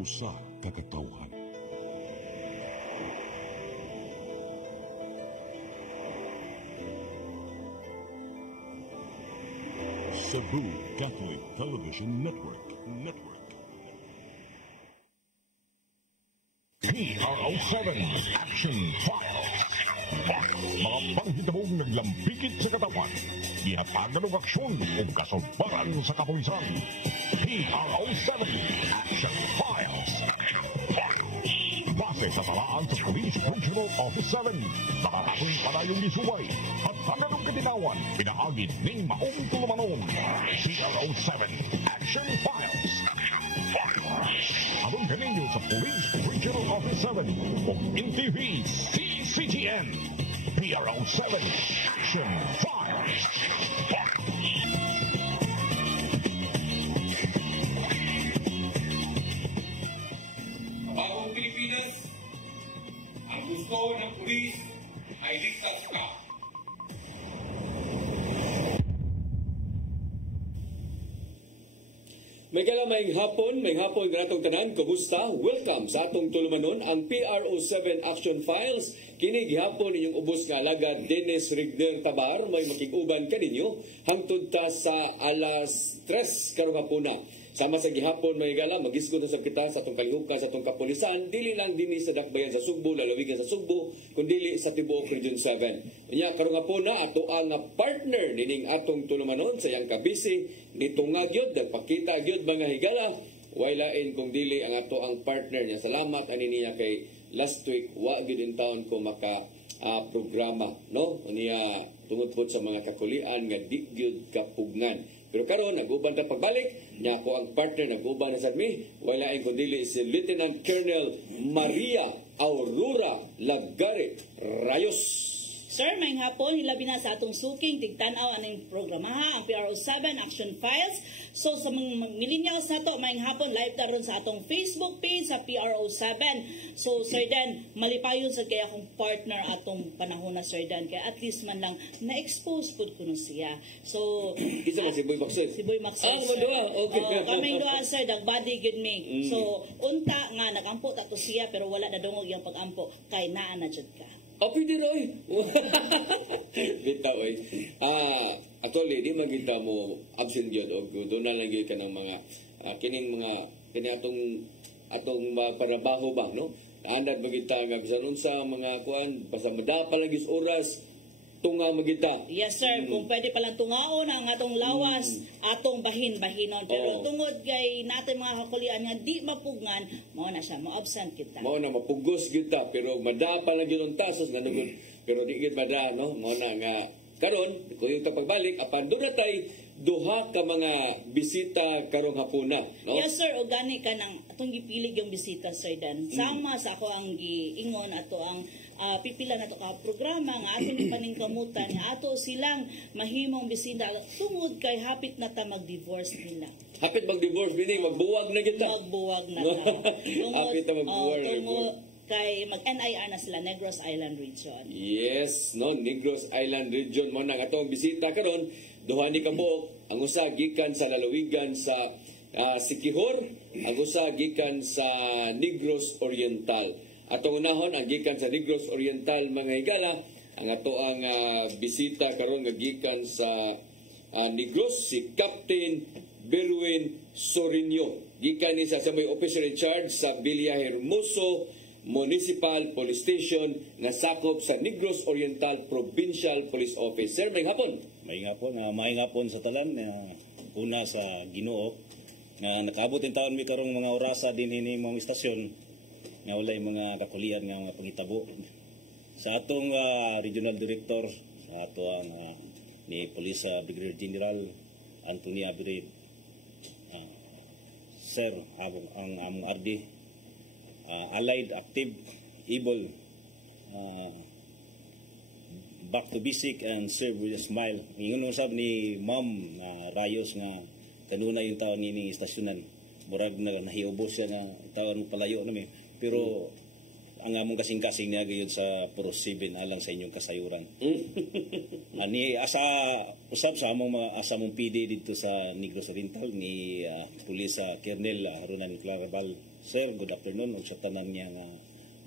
usa ka katawhan. Cebu Catholic Television Network. PRO7 Action File. Mga panghitahong naglambikit sa katawan, ihapagan ng aksyon o kasumbaran sa kapulisan. PRO7 Action Files. Base sa talaan sa Police Functional Office 7, nakakasong panayong gisubay at taganong katinawan, pinaagid ni Maong Tulumanon. PRO7 Action Files. Abang kaninyo sa Police Regional Office 7 o NTV CCTN. PRO7 Action Files. Bagong Pilipinas, ang gusto ng pulis ay ligtas ka. May kalamay hapon gratong tanan, kumusta? Welcome sa atong tulumanon ang PRO7 Action Files. Kini gihapon inyong ubos nga alagad Dennis Rigner Tabar, may makikuban kaninyo hangtod ta sa alas 3 karong hapuna. Sama sa gihapon may gala magisgot sa kita sa atong kalihukan sa atong kapulisan, dili lang dinhi sa dakbayan sa Sugbo, lalawigan sa Sugbo, kundi sa tibuok Region 7. Nya karong hapuna ato ang partner nining atong tulumanon sa yang kabisi nitungag gyud nagpakita gyud mga higala waylain kung dili ang ato ang partner niya. Salamat ani niya kay last week wa gyud in town ko maka programa no niya tungod po sa mga kakulian nga di gyud kapugnan. Pero karon nag-uban ta pagbalik niya ako ang partner nag-uban na sa mi waylain kung dili si Lieutenant Colonel Maria Aurora Lagare Rayos. Sir, may hapon, hilabi na sa atong suking, tigtanaw aning programa ha, ang PRO7 Action Files. So, sa mga millennials na to, may hapon, live ta ron sa atong Facebook page sa PRO7. So, Sir Dan, malipayon sa kaya akong partner atong panahon na Sir Dan, kaya at least man lang na-expose po ko siya. So, Isa man si Boy Maxel. Si Boy Maxel, Sir. Madua, okay. Kaming doa, Sir, nagbody good me. So, unta nga, nagampo tato siya, pero wala na dungog yung pag-ampo, kay naa na dyan ka. Pwede Roy. Bitaw eh. Actually, di magita mo absent yun o doon na lang yun ka ng mga kining atong parabaho ba, no? Andad magita nga bisan sa mga kuan basta madapa lagi oras tunga magita. Yes, sir. Kung pwede palang tungaon ang atong lawas, atong bahin-bahinon. Pero tungod kay natin mga kakulian nga di mapugnan, mao na siya, mo-absent kita. Mao na mapugos kita, pero madapa lang yun ang tasos nga nagod. Pero di gid mada, no? Mao na nga karon kung yung pagbalik apan doon na tay duha ka mga bisita karong hapuna, no? Yes, sir. O gani ka ng atong gipilig yung bisita, sir Dan. Sama sa ako ang giingon ato ang pipila na to ka programa nga atong paningkamutan nga ato silang mahimong bisita tungod kay hapit na ta mag-divorce nila. Hapit mag-divorce bini magbuwag na kita. Magbuwag na No? ta. Hapit na magbuwag. Kay mag-NIR na sila, Negros Island Region. Yes, no, Negros Island Region mo nang atong bisita karon. Duha ni kabuok, ang usa gikan sa lalawigan sa Siquijor, ang usa gikan sa Negros Oriental. Atong unahon ang gikan sa Negros Oriental mga higala, ang ato ang bisita karon nga gikan sa Negros si Captain Berwin Sorinio. Gikan ni sa may officer in charge sa Villahermoso Municipal Police Station na sakop sa Negros Oriental Provincial Police Office. Sir, may hapon. May hapon sa talan una sa Ginoo na nakaabot yung taon mi karong mga orasa din ini mga istasyon nga walay mga kakulian nga mga pangitabo sa atong regional director sa ato ang ni Police Brigadier General Anthony Abirid Sir ang RD Allied Active Able Back to Basic and Serve with a Smile. Ingon usab ni Ma'am Rayos nga kanuna yung taon ni istasyonan. Murag na nahiubos siya na taon palayo nami. Pero ang among kasing-kasing niya gayon sa Puro 7 alang sa inyong kasayuran. Ani asa usab sa among mong PD dito sa Negros Oriental ni Pulis Colonel Ronan Clarabal. Sir, good afternoon ug sa tanan niya nga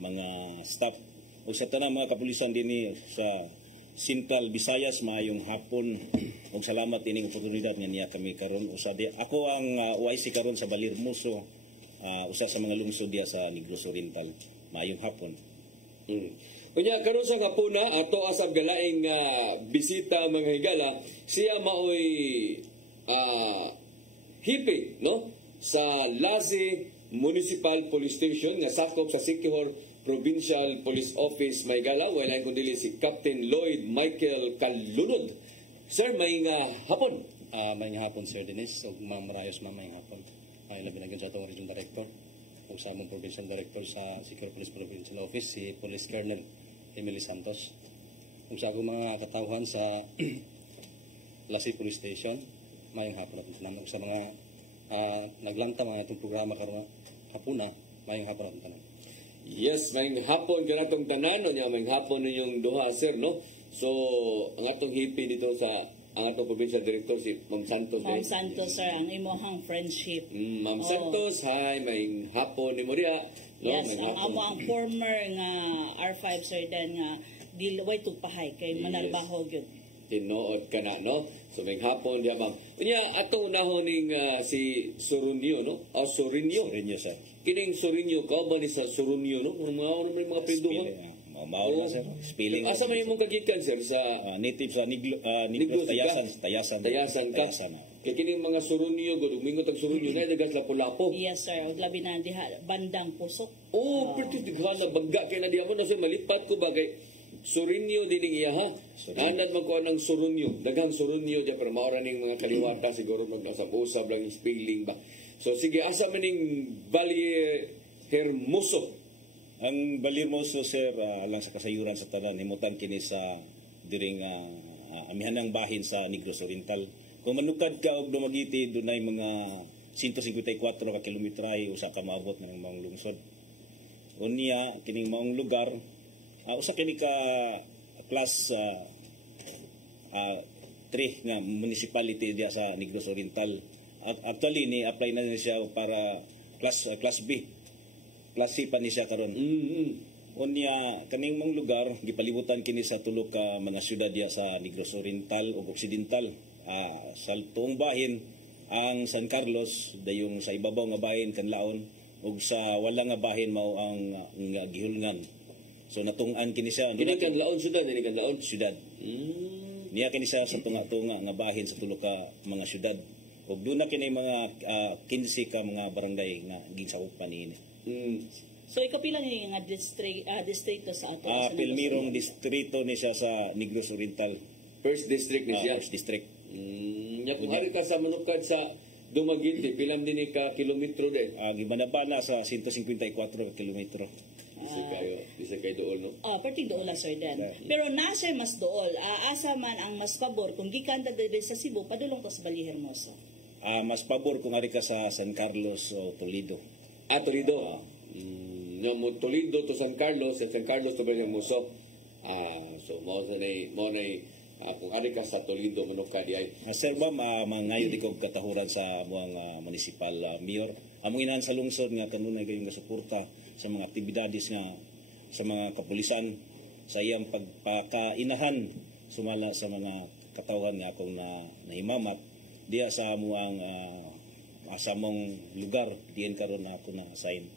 mga staff ug sa tanan mga kapulisan dinhi sa Central Visayas, maayong hapon ug salamat ining oportunidad nga niya kami karon usadi. Ako ang OIC karon sa Balirmoso, usa sa mga lungsod diya sa Negros Oriental. Maayong hapon. Kunya karon sa hapuna ato asab galaing bisita mga higala, siya maoy hipi no sa Lazi Municipal Police Station nga sakop sa Siquijor Provincial Police Office may gala wala kundi si Captain Lloyd Michael Kalunod. Sir, may hapon. May hapon, Sir Dennis ug Ma'am Marayos, may hapon. Ay labi na gyud sa atong Region Director ug sa among Provincial Director sa Siquijor Police Provincial Office si Police Colonel Emily Santos. Ug sa akong mga katawhan sa Lassi Police Station, may hapon natin tanan. Ug sa mga naglangta mga itong programa karon hapuna, may hapon natin tanan. Yes, may hapon kanatong tanan nya may hapon ninyong duha sir no. So ang atong hipi dito sa ang atong provincial director si Ma'am Santos. Ma'am Santos, sir, ang imong friendship. Ma'am Santos, hi, may hapon ni Moria. No, Yes, ang amo ang former nga R5 sir then nga dilaway tugpahay kay manalbaho gyud. Tinuod ka na, no? So may hapon diya ma'am. Unya atong unahon ning si Sorinio, no? O Sorinio. Sorinio, sir. Kining Sorinio ka ba ni sa Sorinio, no? Mga pinduhan. Mao sir. Spelling. Asa may imong kagikan sir sa native sa Negros Tayasan ka. Kaya kining mga Sorinio gud mingot ang Sorinio na dagas lapu-lapu. Yes sir, ug labi na diha bandang pusok. Oh, pero dighan na bagga kay na diha mo na sir malipat ko ba kay Sorinio dining iya ha. Anad man ko ng Sorinio, daghang Sorinio diya pero maora ning mga kaliwata siguro mag-asab-usab lang spelling ba. So sige asa man ning Valle Hermoso. Ang Balirmoso, sir, lang sa kasayuran sa tanan, himutan kini sa diring amihanang bahin sa Negros Oriental. Kung manukad ka og dumagiti, dunay mga 154 ka kilometrahe usa ka maabot ng mga lungsod. Unya kining maong lugar, usa kini ka class 3 nga municipality diya sa Negros Oriental. Actually ni apply na siya para class B. Klase pa ni siya karon. Unya kaning mong lugar gipalibutan kini sa tulo ka mga syudad diya sa Negros Oriental ug Occidental. Sa tuong bahin ang San Carlos dayong sa ibabaw nga bahin Kanlaon ug sa wala nga bahin mao ang gihulngan. So natung-an kini siya. Kini Kanlaon syudad, ni Kanlaon syudad. Niya kini siya sa tunga-tunga nga bahin sa tulo ka mga syudad. Ug doon na kini mga 15 ka mga barangay nga gisakupan niini. So ikapila ni nga distrito sa ato sa Pilmirong distrito ni siya sa Negros Oriental. First district ni siya. First district. Nya kung hari ka sa manukad sa Dumaguete, pilam din ka kilometro de. Gibanabana sa 154 ka kilometro. Bisa kayo dool, no? Perting dool la sir den. Pero nasa mas dool, asa man ang mas pabor kung gikan ta diri sa Cebu padulong ta sa Valle Hermoso. Mas pabor kung hari ka sa San Carlos o Toledo. Toledo. Mo Toledo to San Carlos, at San Carlos to Valle Hermoso. So mo na kung ari ka sa Toledo manukad ay. Sir Bam, mangayo di ko katahuran sa mga municipal mayor. Among inahan sa lungsod nga kanunay kayong gasuporta sa mga aktibidades nga sa mga kapulisan sa iyang pagpakainahan sumala sa mga katawhan nga akong naimamat diya sa amuang sa mong lugar diyan karon na ako na assign.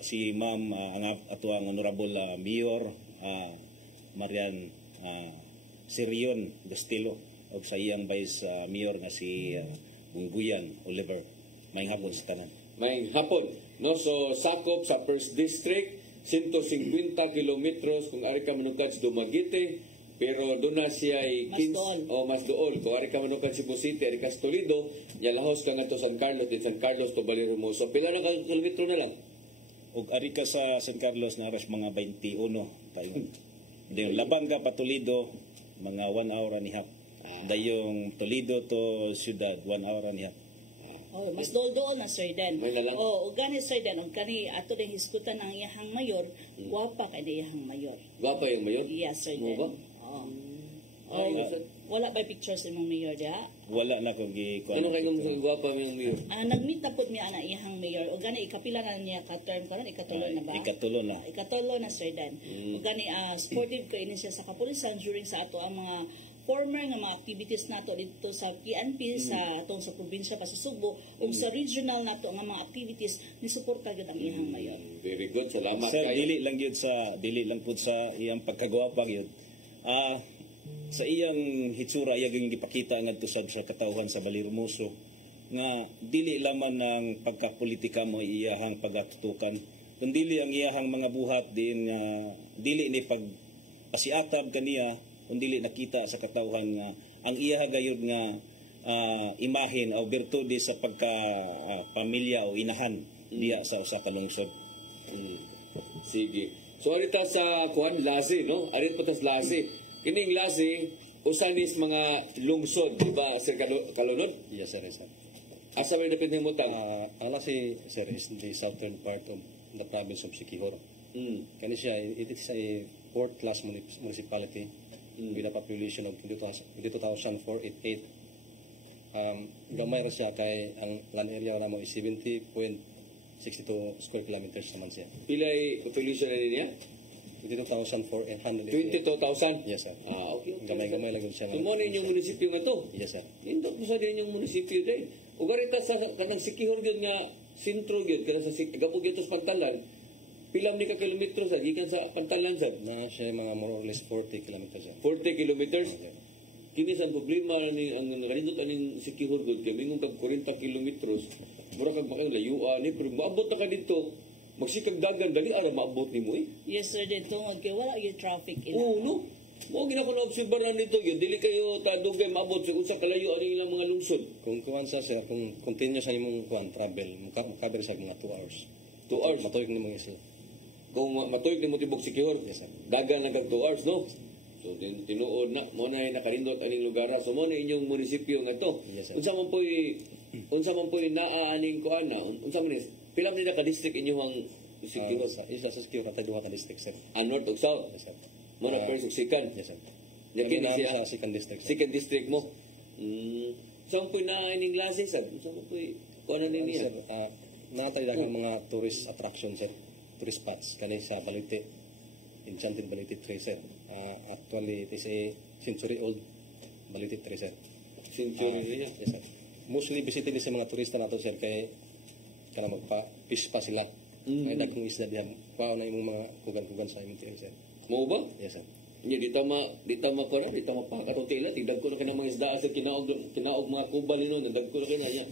Si Ma'am ang ato ang honorable Mayor Marian Sirion Destilo o sa iyang Vice Mayor nga si Bungguyan Oliver. May hapon sa tanan. May hapon. No, so sakop sa First District 150 kilometros kung ari ka manukad sa Dumaguete, pero doon na siya ay 15 mas dool. Kung ari ka manukad sa Cebu City, ari ka sa Toledo, lahos ka nga to San Carlos, din San Carlos to Valle Hermoso. Pila na ka kilometro na lang? Ug ari ka sa San Carlos na aras mga 21 kayo. Dayong labang ka pa Toledo mga 1 hour and a half. Dayong Toledo to Ciudad 1 hour and a half. Oh, mas dool na Sir Den. May lalang. Oh, ug gani Sir Den, ug kani ato din hisgutan ang iyahang mayor, guwapa kay iyahang mayor. Gwapa yung mayor? Yes, Sir Mo Den. ba? Oh. Ay, Wala ba pictures imong mayor diha? Wala na kong ano kayo ng gwapa yung mayor? Nag-meet na pud miya ana iyahang mayor. O gani ikapila na niya ka term karon, ikatulo na ba? Ikatulo na. Ikatulo na Sir Dan. O gani supportive ko ini siya sa kapulisan during sa ato ang mga former nga mga activities nato dito sa PNP sa atong sa probinsya pa sa Subo ug sa regional nato nga mga activities ni suporta gyud ang iyahang mayor. Very good. Salamat Sir, kayo. dili lang pud sa iyang pagkagwapa gyud. Sa iyang hitsura iyang gipakita ngadto sa katawhan sa Balirmoso nga dili laman ng pagkapolitika mo iyahang pagatutukan kundi ang iyahang mga buhat din dili ni pagpasiatab kaniya kundi nakita sa katawhan nga ang iyaha gayud nga imahen o birtude sa pagka pamilya o inahan diya sa usa ka lungsod. Sige. So arita sa kuan Lasi, no? Arit patas Lasi. Kining Lasi usanis mga lungsod, di ba, Sir Kalunod? Yes, sir. Yes, sir. Asa may napit himutan? Ang Lasi, sir, is the southern part of the province of Siquijor. Kani siya, it is a fourth class municipality with a population of 22,488. Gamay ra siya kay ang land area na mo is 70.62 square kilometers naman siya. Pilay population na niya? 22,488. 22,000? Yes, sir. Okay. Gamay lang siya. Tumo na inyong munisipyo nga to? Yes, sir. Nindot mo sa din yung munisipyo din. Ug arita sa kanang Siquijor gyud nga sentro gyud kana sa gapo gyud sa Pantalan. Pilam ni ka kilometro sa gikan sa Pantalan sa Na siya mga more or less 40 kilometers. Sir. 40 kilometers. Okay. Kini sa problema ni ang nakanindot aning Siquijor gyud kay mingong kag 40 kilometros. Mura kag bakang layuan ni pero maabot na ka dito. Magsikag dagan dali ara maabot nimo eh. Yes Sir Den, tungod kay wala gyud traffic Oo, no? Mo gina ko na obserbaran dito gyud dili kayo tadugay maabot sa unsa kalayo ani ilang mga lungsod. Kung kuwan sa sir, kung continuous sa imong kuwan travel, makaber sa mga 2 hours. 2 hours. Matuig nimo isa. Kung matuyok ni mo tibok Siquijor, Yes, sir. dagan lang kag 2 hours, no? So tinuod na mo na nakarindot aning lugar so mo na inyong munisipyo nga to. Yes, sir. Unsa man po'y naa aning kuan na unsa man is pila man ka district inyong Siquijor Sa isa sa Siquijor katay duha ka district sir. north ug south. Yes, sir. Mo na first ug second. Yes, sir. Yakini Kami siya sa second district. Sir. second district mo. Saan po'y naa ining klase sad? Unsa man po'y kuan na niya? Sir, natay daghang mga tourist attraction sir. Tourist spots kani sa Balite. Enchanted Balite 3 sir. Actually it is a century old Balite 3 sir. Century niya. Yes sir. Mostly visited sa mga turista nato sir kay kana magpa-fish pa sila. May daghang isda diha. Pao na imong mga kugan-kugan sa imong tiyan sir. Mo ba? Yes sir. Nya dito mapakatotela tigdag ko na kanang mga isda sa kinaog mga kubal nino nadag ko na kanaya.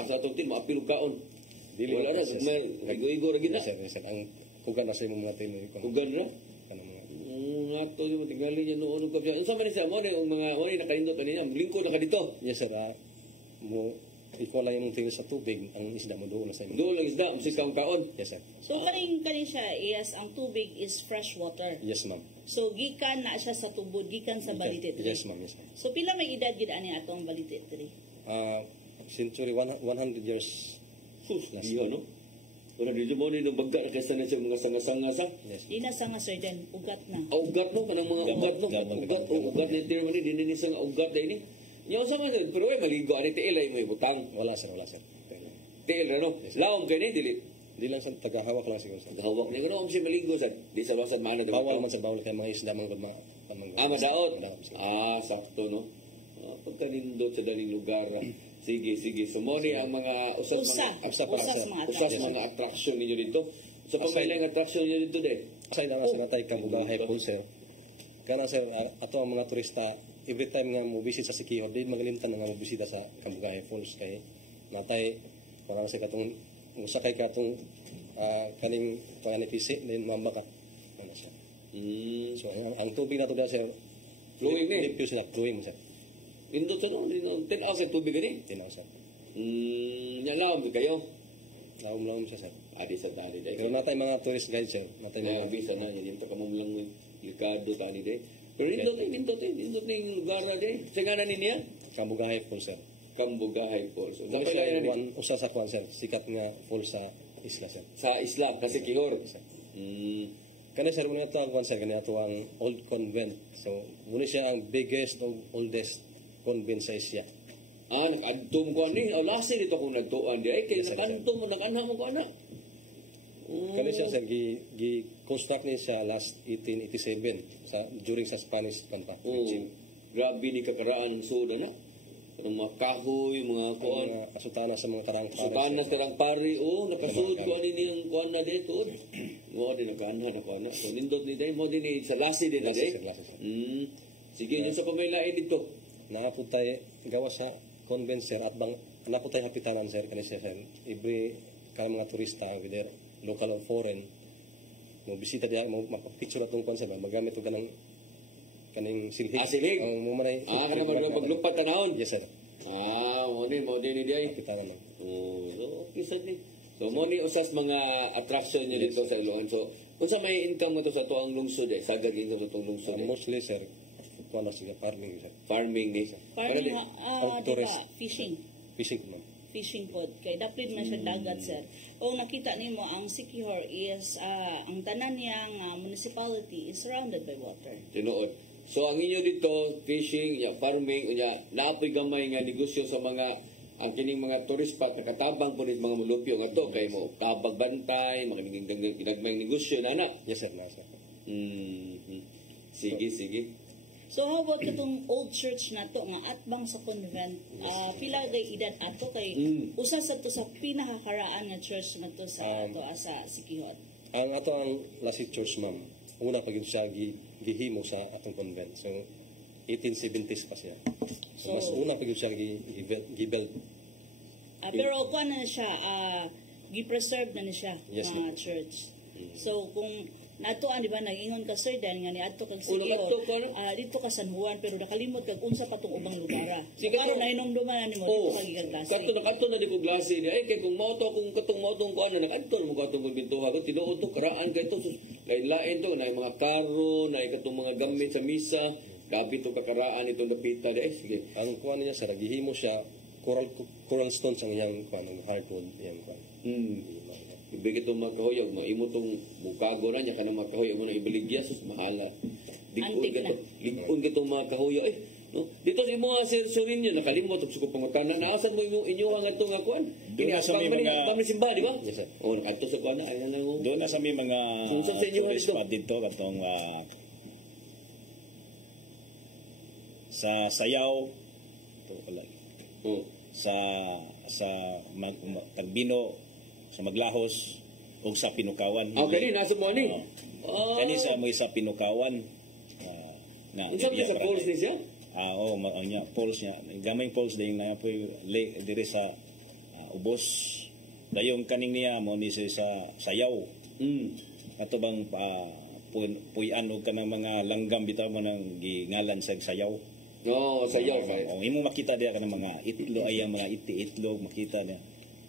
Asa totil maapil og kaon. Wala na Yes, may igo ra gina. Yes sir. Yes sir. Ang kugan na sa imong mga tiyan Ugan ra. kanang mga Ato yung tingali niya noon ko siya. Unsa man siya mo ang mga mo ni nakalindot kanina. Lingkod na ka dito. Yes sir. Mo ikaw lang yung tingin sa tubig, ang isda mo doon sa imong. Doon lang isda musikang kaon. Yes sir. So kaning siya is ang tubig is fresh water. Yes ma'am. So gikan na siya sa tubod, gikan sa Balite 3. Yes ma'am. Yes ma'am. So pila may edad gid ani ato ang Balite 3? Century 100 years. Sus, iyo no. Wala dito mo ni nang bagga kaysa na sa mga sanga-sanga sa. Yes. Di na sa nga Sir Den, ugat na. Ugat no kanang mga ugat no. Ugat ni termo ni dinhi sa nga ugat dai ni. Nya sa man pero maligo ani tiil ay mo ibutang. Wala sir, wala sir. Tiil ra no. Lawom kay ni dili. Di lang sa tagahawak lang siguro sir. Hawak ni kuno si maligo sa di sa wasad maana daw. Bawal man sa bawal kay mga isda mga Madaot. Madaot, sir. Sakto no. Pagtalindot sa daling lugar. Sige. Sumoni ang mga usas Usas mga mga attraction ninyo dito. Sa pamailang attraction ninyo dito de. Aside na sa natay Kambugahay Falls sir. Kana sir, ato ang mga turista every time nga mo visit sa Siquijor, di magalimtan nga mo bisita sa Kambugahay Falls kay natay parang sa katong sakay katong kaning panganipisi din mamba ka. Ano siya. So ang tubig nato diya sir, Flowing ni. Limpyo sila, flowing sir. Indot sa no, 10 hours sa tubig gani. Tinaw sir. Nyalaw kayo. Lawom siya sir. Adi sa dali dai. Pero natay mga tourist guide sir, natay Kaya mga bisa na yan to kamong lang likado tani de. Pero indot ni lugar na de. Sa ngalan niya. Kambugahay Falls sir. Kambugahay Falls. So, Kani kapila siya yan one usa sa kwan sir, sikat nga falls sa isla sir. sa Isla, kasi Kihor. Sir. Mm. Kani sir muna ito ang kwan sir, kani ito ang old convent. So muna siya ang biggest o oldest convent sa Asia. Nakadto mo ko ani. O, lasi dito kung nagtuan di. Ay, kaya Yes, sir, nakadto mo, nakanha mo ko ana. Kani siya sir gi-construct ni siya last 1887 during sa Spanish kanpa. Grabe ni kakaraan suda na. Ang mga kahoy, mga kuan. Mga kasutana sa mga karang Sutanas tarang pari, nakasud ko ani niyang kuan na dito. Mo din nakaanha na kuan na. So nindot ni day mo din ni sa lasi din Lasi, day. sir, lasi, sir. Sige, yun sa pamailain dito. Naaputay gawa sa convent sir at bang naputay hapitanan sir kani siya sir. Every kay mga turista whether local or foreign mo bisita diha mo mapapicture atong kwan sir magamit og kaning silhig. Silhig. Ang mo manay. Kana maglupat tanahon. Yes sir. Mo din ni day. Hapitanan man. So, isa ni. So, mo ni usas mga attraction niya dito sa Ilocos. So, unsa may income mo to sa tuang lungsod sagad income sa tuang lungsod. Mostly sir kuan na sila farming sir. Farming ni. Farming, outdoors. fishing. Fishing man. Fishing pod. Kay daplin man siya dagat, sir. O nakita nimo ang Siquijor is, ang tanan niyang municipality is surrounded by water. Tinuod. So ang inyo dito fishing, farming, naapoy gamay nga negosyo sa mga ang kining mga tourist spot nakatabang po ni mga mulupyo nga to kay mo kabag bantay, mga ginagmay negosyo na na. Yes sir, nasa. Sige. So how about itong old church na to nga atbang sa convent? Pila kay edad ato kay usa sa to sa pinakakaraan nga church na to sa ato sa Siquijor. Ang ato ang Lasig Church ma'am. Una pa gyud siya gihimo sa atong convent. So 1870s pa siya. So mas una pa gyud siya gi-build. Pero kuan na siya gi-preserve na siya Yes, nga church. So kung natuan di ba nag-ingon ka sir dahil nga niadto kag Siquijor dito ka San Juan pero nakalimot kag unsa pa tong ubang lugar. Sige, Karon na hinumduman nimo dito kag Igagasi. Kadto na di ko glase ni ay kay kung mao to kung katong mao tong kuan na kadto mo katong bintuha ko tinuod to karaan kay to lain-lain to na mga karo na katong mga gamit sa misa gabi to kakaraan itong dapita sige. Ang kuan niya sa gihimo siya coral stones ang iyang kuan ang hardwood iyang kuan. Ibigay itong mga kahoy, maimo itong bukago na niya ka ng mga kahoy, mo na ibaligya, sus, mahala. Ligpun ka itong mga kahoy. No? Dito sa mga sirsurin nyo, nakalimot, suko pangutana, naasan mo inyuha nga itong akuan? Doon na sa may mga... Pamisimba, di ba? Yes, sir. Nakato sa kuan na. Doon na sa may mga tourist dito? spot dito, katong sa Sayaw, sa Tagbino, sa Maglahos o sa Pinukawan. Okay, nasa mo ni. Kani sa mo sa Pinukawan. Isa ba sa falls ni siya? Niya falls niya. Gamay falls din na po dire sa Ubos. Dayon kaning niya mo ni sa Sayaw. Ato bang puy-an og kanang mga langgam bitaw mo nang gingalan sa Sayaw. No, Sayaw. Imo makita diya kanang mga itlog ay mga itlog makita niya.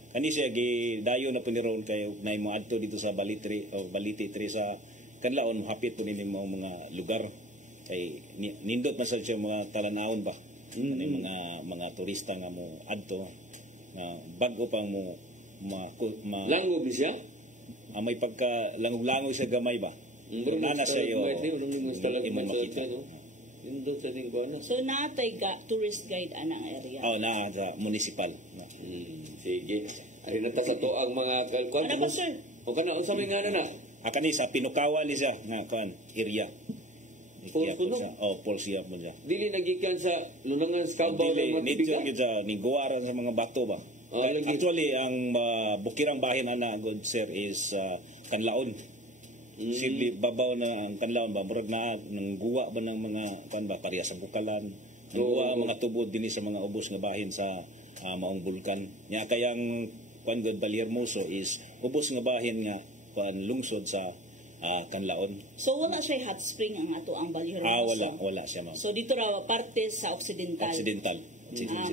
Kani siya gidayo na po ni Ron kayo na mo adto dito sa Baliti sa kanlaon hapit po nini mga lugar kay nindot na sa mga talanawon ba mga turista nga mo adto na bago pang mo langob ni siya may pagka langog siya gamay ba nana siya yo imo makita nindot sa ding kuan. So naatay tourist guide anang area. Na sa municipal. Sige. Ay nata sa to ang mga kuan. Ano ba sir? O kana unsa may ngano na? Kani sa Pinukawan ni siya nga kuan area. Falls siya mo siya. Dili nagikan sa lunangan sa Cabaw Dili ng nito Matibiga? kita ni guwaran sa mga bato ba. Actually ang bukirang bahin ana good sir is Kanlaon. Simple babaw na ang Kanlaon ba murag na nang guwa ba ng mga kan ba pareha sa Bukalan. Ang guwa mga tubod dinhi sa mga ubos nga bahin sa maong bulkan. Nya kayang kuan god Baliermoso is ubos nga bahin nga kuan lungsod sa Kanlaon. So wala siya hot spring ang ato ang Baliermoso. Wala siya ma'am. So dito raw parte sa Occidental.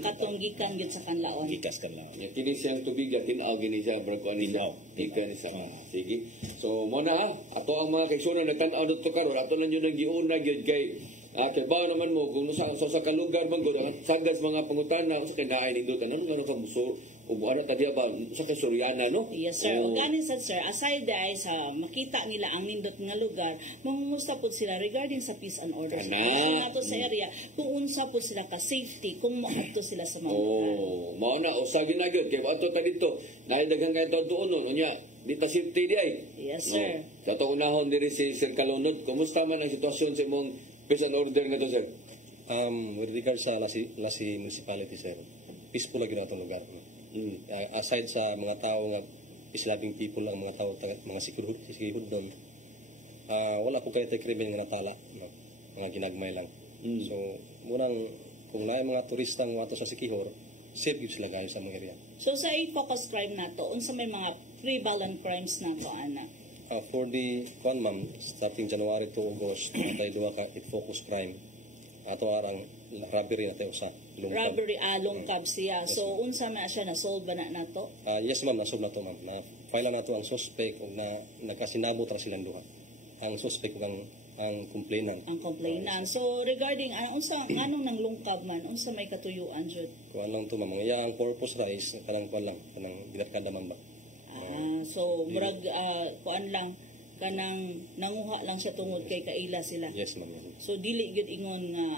Katong gikan gyud sa Kanlaon. Gikas Kanlaon. Kini siyang tubig tinaw gini siya bro kuan niya. Ikan siya. Sige. So mo na ato ang mga kaigsunan nagtan-aw dito karon ato lang yun ang giuna gyud kay Kay ba naman mo kung sa kalugar man gud sagas mga pangutana sa kinaay nindot ano ka muso ubuan ta diya ba sa kay Soriana no. Yes sir. O ganin sad sir, aside ay sa makita nila ang nindot nga lugar, mangumusta pud sila regarding sa peace and order. Nato sa area kung unsa pud sila ka safety kung moadto sila sa mga lugar. Mao na usagi na gyud kay ato ta dito dahil daghang kay tuon unya dito safety di ay. Yes sir. Sa to unahon diri si Sir Kalunod, kumusta man ang sitwasyon sa imong peace and order nga to sir? With regard sa Lasi municipality, sir, peaceful lagi na itong lugar. Aside sa mga tao nga peace-loving people, ang mga tao, mga sikihud doon, wala po kayo tayo krimen nga natala, no? Mga ginagmay lang. So, munang, kung na mga turistang wato sa Sikihor, safe yun sila gayon sa mga area. So sa focus crime na to, unsa may mga prevalent crimes na to, ana? For the ma'am, starting January to August, tayo duwa ka focus crime. Ato arang robbery na tayo sa lungkab. Robbery, lungkab siya. So unsa man siya na-solve ba na nato? Yes ma'am, na-solve na to ma'am. Na-file na to ang suspect ug na nakasinabot ra silang duha. Ang suspect ug ang complainant. Ang complainant. So regarding unsa nganong nang lungkab man, unsa may katuyuan jud? Kuan lang to ma'am. Ang purpose ra is kanang kuan lang, kanang gidarkada man ba. So murag kuan lang kanang nanguha lang siya tungod kay kaila sila. Yes ma'am. So dili gyud ingon nga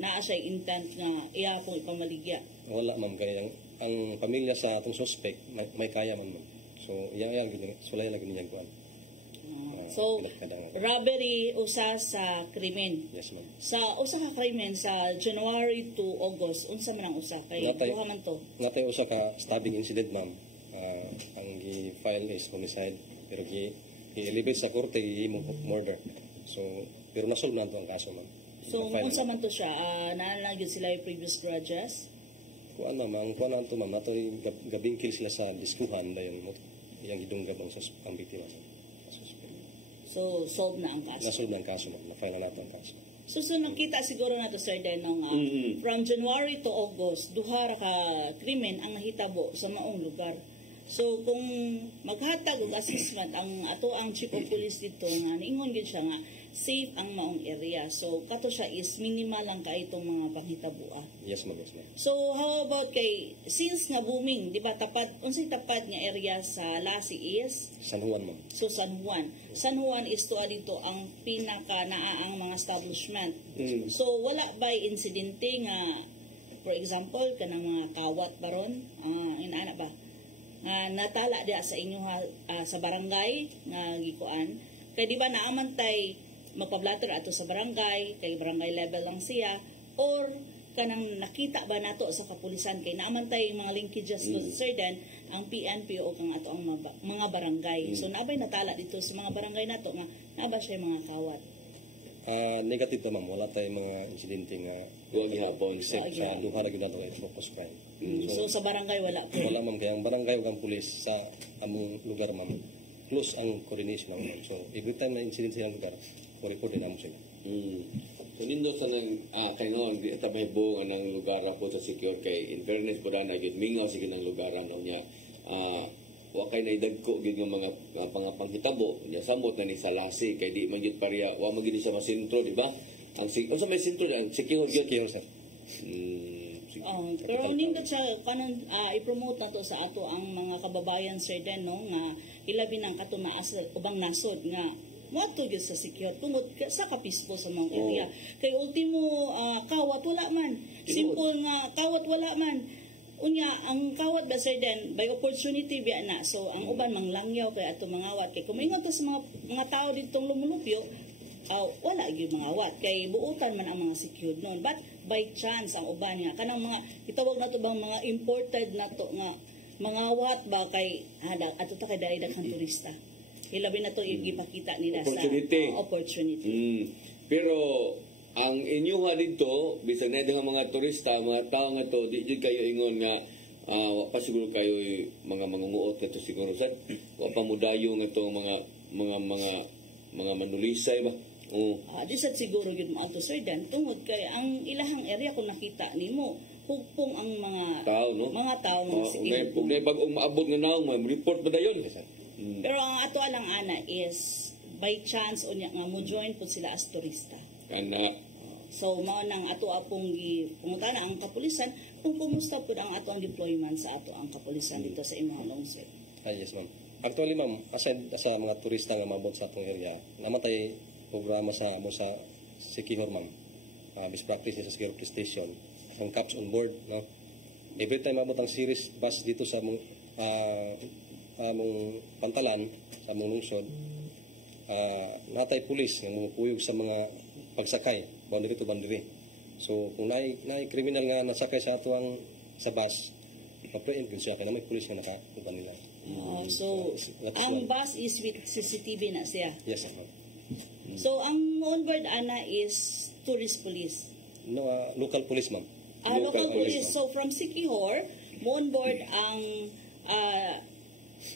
naa siya intent nga iya pong ipamaligya. Wala ma'am kay ang pamilya sa atong suspect may kaya man ma'am. So iyang gyud sulay lang gyud niyang kuan. So robbery usa sa krimen. Yes ma'am. Sa usa ka krimen sa January to August unsa man ang usa kay duha man to? Natay usa ka stabbing incident ma'am. Ang gi-file is homicide pero i-elevate sa korte i-mo murder. So pero nasolve na ang kaso ma'am. So unsa man to siya? Naala gyud sila yung previous grudges? Kuan ma'am, kuan to ma'am nato gabing kill sila sa diskuhan dayon mo. Iyang gidunggab ang biktima. So solve na ang kaso. Nasolve na ang kaso ma'am. Na-file na nato ang kaso. So nakita siguro nato sir Denong from January to August duha ra ka krimen ang nahitabo sa maong lugar. So kung maghatag og assessment ang ato ang chief of police dito nga niingon gid siya nga safe ang maong area. So kato siya is minimal lang kay itong mga panghitabo. Yes ma'am, yes ma'am. So how about kay since nga booming, di ba tapad unsay tapad nga area sa Lasi is San Juan ma'am. So San Juan. San Juan is tuwa dito ang pinaka naaang mga establishment. So wala ba insidente nga for example kanang mga kawat baron inaana ba natala dia sa inyo sa barangay nga gikuan kay di ba naamantay magpablatter ato sa barangay kay barangay level lang siya or kanang nakita ba nato sa kapulisan kay naamantay mga linkages to Sir Den ang PNP o kang ato ang mga barangay so naabay natala dito sa mga barangay nato nga naaba siya mga kawat. Negative pa ma'am, wala tayong mga insidente nga Huwag gihapon sa duha ra gyud nato kay focus crime. So sa barangay wala po. Wala ma'am kay ang barangay ug ang pulis sa among lugar ma'am. Close ang coordination ma'am. So every time na incident sa lugar, report din amo sila. So nindot sa nang kay no di ta may buong anang lugar po sa secure kay in fairness po na gid mingaw sige nang lugar no niya. Wa kay naidagko gid nga mga panghitabo nya samot na ni sa Lasi kay di man gid pareha wa man gid siya masentro di ba ang unsa may sentro ang secure gid sir. Pero nindot sa kanon i-promote nato sa ato ang mga kababayan Sir Den no nga ilabi ng katunaas ubang nasod nga moadto gyud sa secure tungod sa kapispo sa mga area kay ultimo kawat wala man simple nga kawat wala man. Unya, ang kawat ba Sir Den, by opportunity biya na. So, ang uban manglangyaw kay ato mangawat. Kay kumingon to sa mga tao ditong lumulupyo, wala yung mangawat. Kay buutan man ang mga secured noon. But by chance, ang uban nga, kanang mga, itawag na to bang mga imported na to nga, mangawat ba kay, ato ta kay daidang turista. Hilabi na to yung ipakita nila opportunity. Sa opportunity. Pero, ang inyuha dito, bisag na yung mga turista, mga tao nga to, di kayo ingon nga, pa siguro kayo mga mangunguot nga to siguro sa, o pamudayo nga to mga manulisay ba? Di sad siguro yun mga to Sir Dan, tungod kay ang ilahang area kung nakita nimo, hugpong ang mga tao, no? Mga tao nga sige. Kung may bagong maabot nga naong, may report ba dayon? Pero ang ato alang ana is, by chance, unya nga mo join po sila as turista. Kana So mao nang ato apong gipungutana ang kapulisan kung kumusta pud ang ato ang deployment sa ato ang kapulisan dito sa imong lungsod. Yes, ma'am. Actually, ma'am, aside sa mga turista nga mabot sa atong area, namatay programa sa Sikihor, ma'am. Best practice sa Sikihor Police Station. Ang cops on board, no? Every time mabot ang series bus dito sa among pantalan, sa among lungsod, natay pulis nga mumupuyog sa mga pagsakay, boundary to boundary. So, kung naay kriminal nga nasakay sa ato ang sa bus, ma-preempt siya kaya may pulis nga nakakuha nila. So, ang bus is with CCTV na siya. Yes, ma'am. So, ang onboard ana is tourist police. No, local police, ma'am. Local police. ma'am. So, from Sikihor, mo onboard ang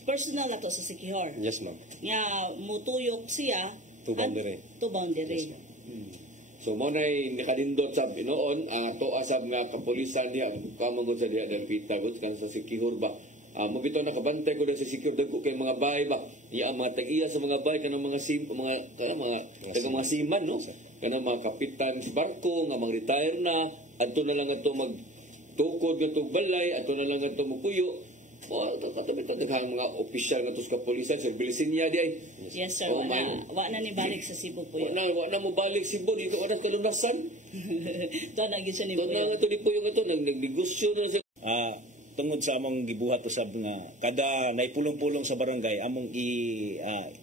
personal na to sa Sikihor. Yes, ma'am. Nga mutuyok siya To boundary. To boundary. Yes, ma'am. So mo nay nakadindot sa binoon ang ato asab nga kapulisan diha kamangod sa diha Delpita gud kan sa Sikihor ba. Mabitaw nakabantay ko sa Sikihor dagko kay mga bahay ba. Iya ang mga tag-iya sa mga bahay kanang mga mga siman no. Kanang mga kapitan sa barko nga mga retire na adto na lang ato magtukod nga tug balay adto na lang ato mupuyo. Katabi daghang mga opisyal nga tos kapulisan serbilisin niya di ay. Yes, sir. Wa na ni balik sa Cebu po yun. Wa na mo balik Cebu dito wala kalunasan. Doon na gisa ni Doon na nga ito di po yung ito, nagnegosyo na siya. Tungod sa among gibuhat usab nga kada naipulong-pulong sa barangay among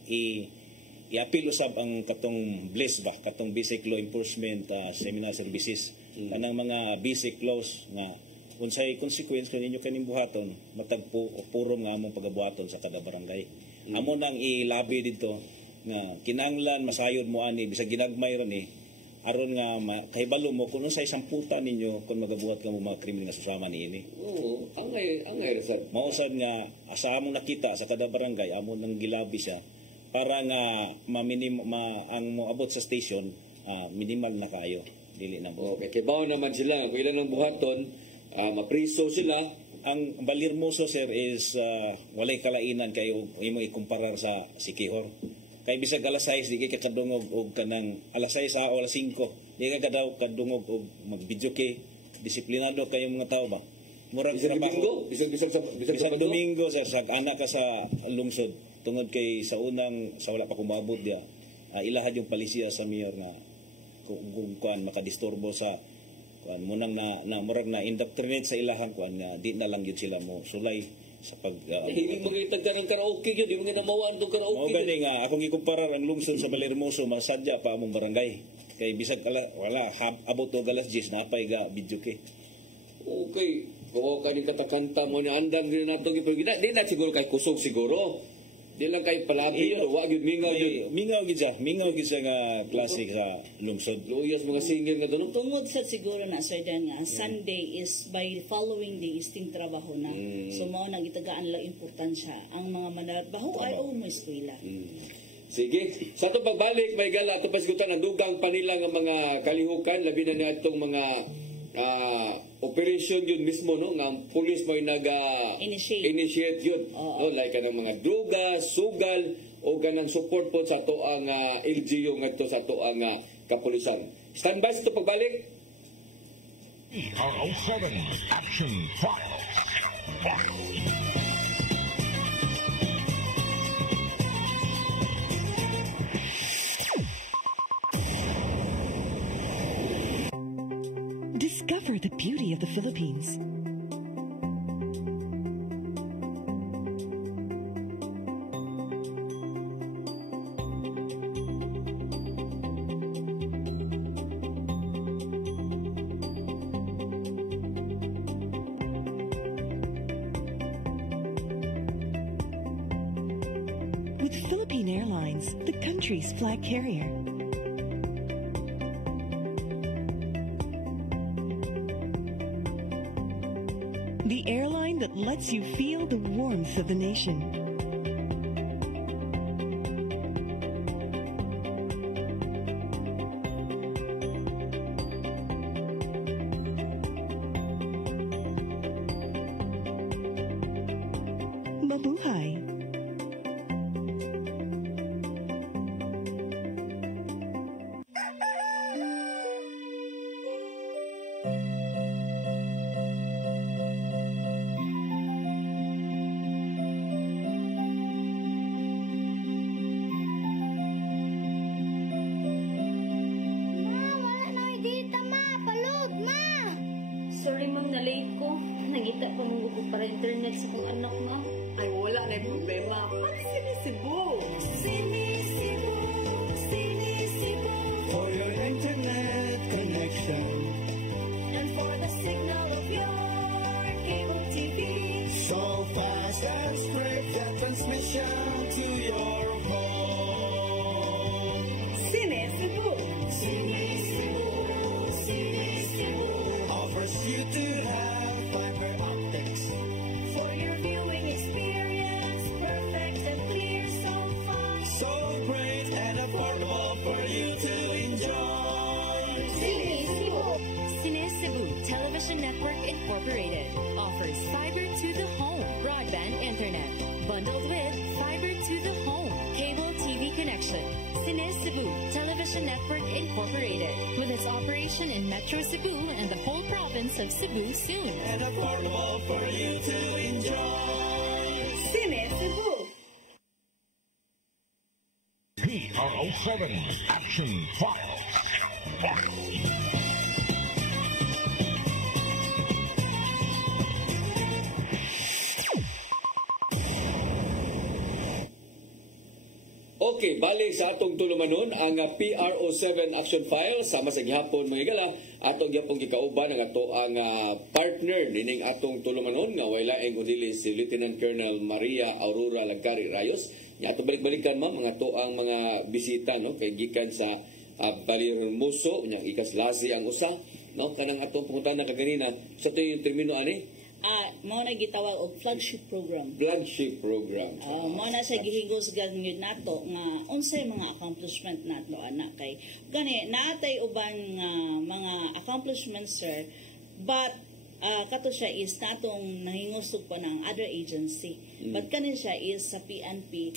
i-appeal usab ang katong BLES ba, katong Basic Law Enforcement Seminar Services. Kanang mga basic laws nga unsay consequence ninyo kaning buhaton matagpo o puro nga among pagabuhaton sa kada barangay. Amo nang ilabi dito nga kinanglan masayod mo ani bisag ginagmay ron aron nga kahibalo mo kung unsay samputa ninyo kung magabuhat ka mo mga krimen nga susama niini. Oo, angay resort. Mausad nga asa among nakita sa kada barangay amo nang gilabi siya para nga ang moabot sa station minimal na kayo dili na mo. Okay, kibaw naman sila kung ilan ang buhaton mapriso sila. Ang balirmoso sir is walay kalainan kayo imo ikumparar sa Sikihor. Kay bisag alas 6 di kay kadungog og kanang alas 6 o alas 5 di ka daw kadungog og mag-video kay disiplinado kayo mga tao ba. Murag Bisag trabaho. Bisag Domingo sa anak ka sa lungsod tungod kay sa wala pa kumabot dia ilahad yung palisiya sa mayor na kung makadisturbo sa munang na murag na indoctrinate sa ilahang na di na lang yun sila mo sulay sa pag hindi mo gitag ka ng karaoke yun, di mo ginamawaan itong karaoke mo gani nga akong ikumparar ang lungsod sa Balirmoso masadya pa among barangay kay bisag wala abot og alas 10 na pay ga video kay okay kung kaning katakanta mo na andang din nato gipag di na siguro kay kusog siguro di lang kay palabi yun wa gyud mingaw gid siya nga klase sa lungsod luyas mga singer nga doon Tungod sa siguro na sir Dan nga Sunday is by following day is ting trabaho na. So mao nang itagaan lang importansya ang mga mananabaho ay mo eskwela. Sige. Sa ito pagbalik, may gala, ito pasigutan ang dugang panila ng mga kalihukan, labi na na itong mga operation yun mismo, no? Nga police mo yung initiate yun. No? Like kanang mga droga, sugal, o ganang support po sa to ang LGU nga ito sa to ang kapulisan. Standby sa ito pagbalik. PRO7 Action Files. Discover the beauty of the Philippines. With Philippine Airlines, the country's flag carrier. The airline that lets you feel the warmth of the nation. Mabuhay. para internet sa kong anak na. Ay, wala na yung problema. Pag-Sinisibu. For your internet connection And for the signal of your cable TV. so fast and straight the transmission to your home. Sinisibu. Sinisibu offers you to have fiber optics. For your viewing experience, perfect and clear so fast. So great and affordable for you to enjoy. Cine Cebu Television Network Incorporated offers fiber to the home broadband internet bundled with fiber to the home cable TV connection. Cine Cebu Television Network Incorporated with its operation in Metro Cebu and the whole province of Cebu soon. And affordable for you to enjoy. Sinisibu. PRO7 Action Files. Okay, balik sa atong tulumanon ang PRO7 Action File sama sa gihapon mga igala atong gihapon gikauban ang ato ang partner nining atong tulumanon nga way laeng udili si Lieutenant Colonel Maria Aurora Lagcari Rayos. Nya ato balik-balikan ma'am mga to ang mga bisita no kay gikan sa Balirmoso nya ikas lasi ang usa no kanang atong pangutana kaganina sa to yung termino ani Mao na gitawag og flagship program. flagship program. Mao na sa gihigos ganyud nato nga unsay mga accomplishment nato anak kay gani naatay uban nga mga accomplishments sir but kato siya is natong nahingusog pa ng other agency. But kanin siya is sa PNP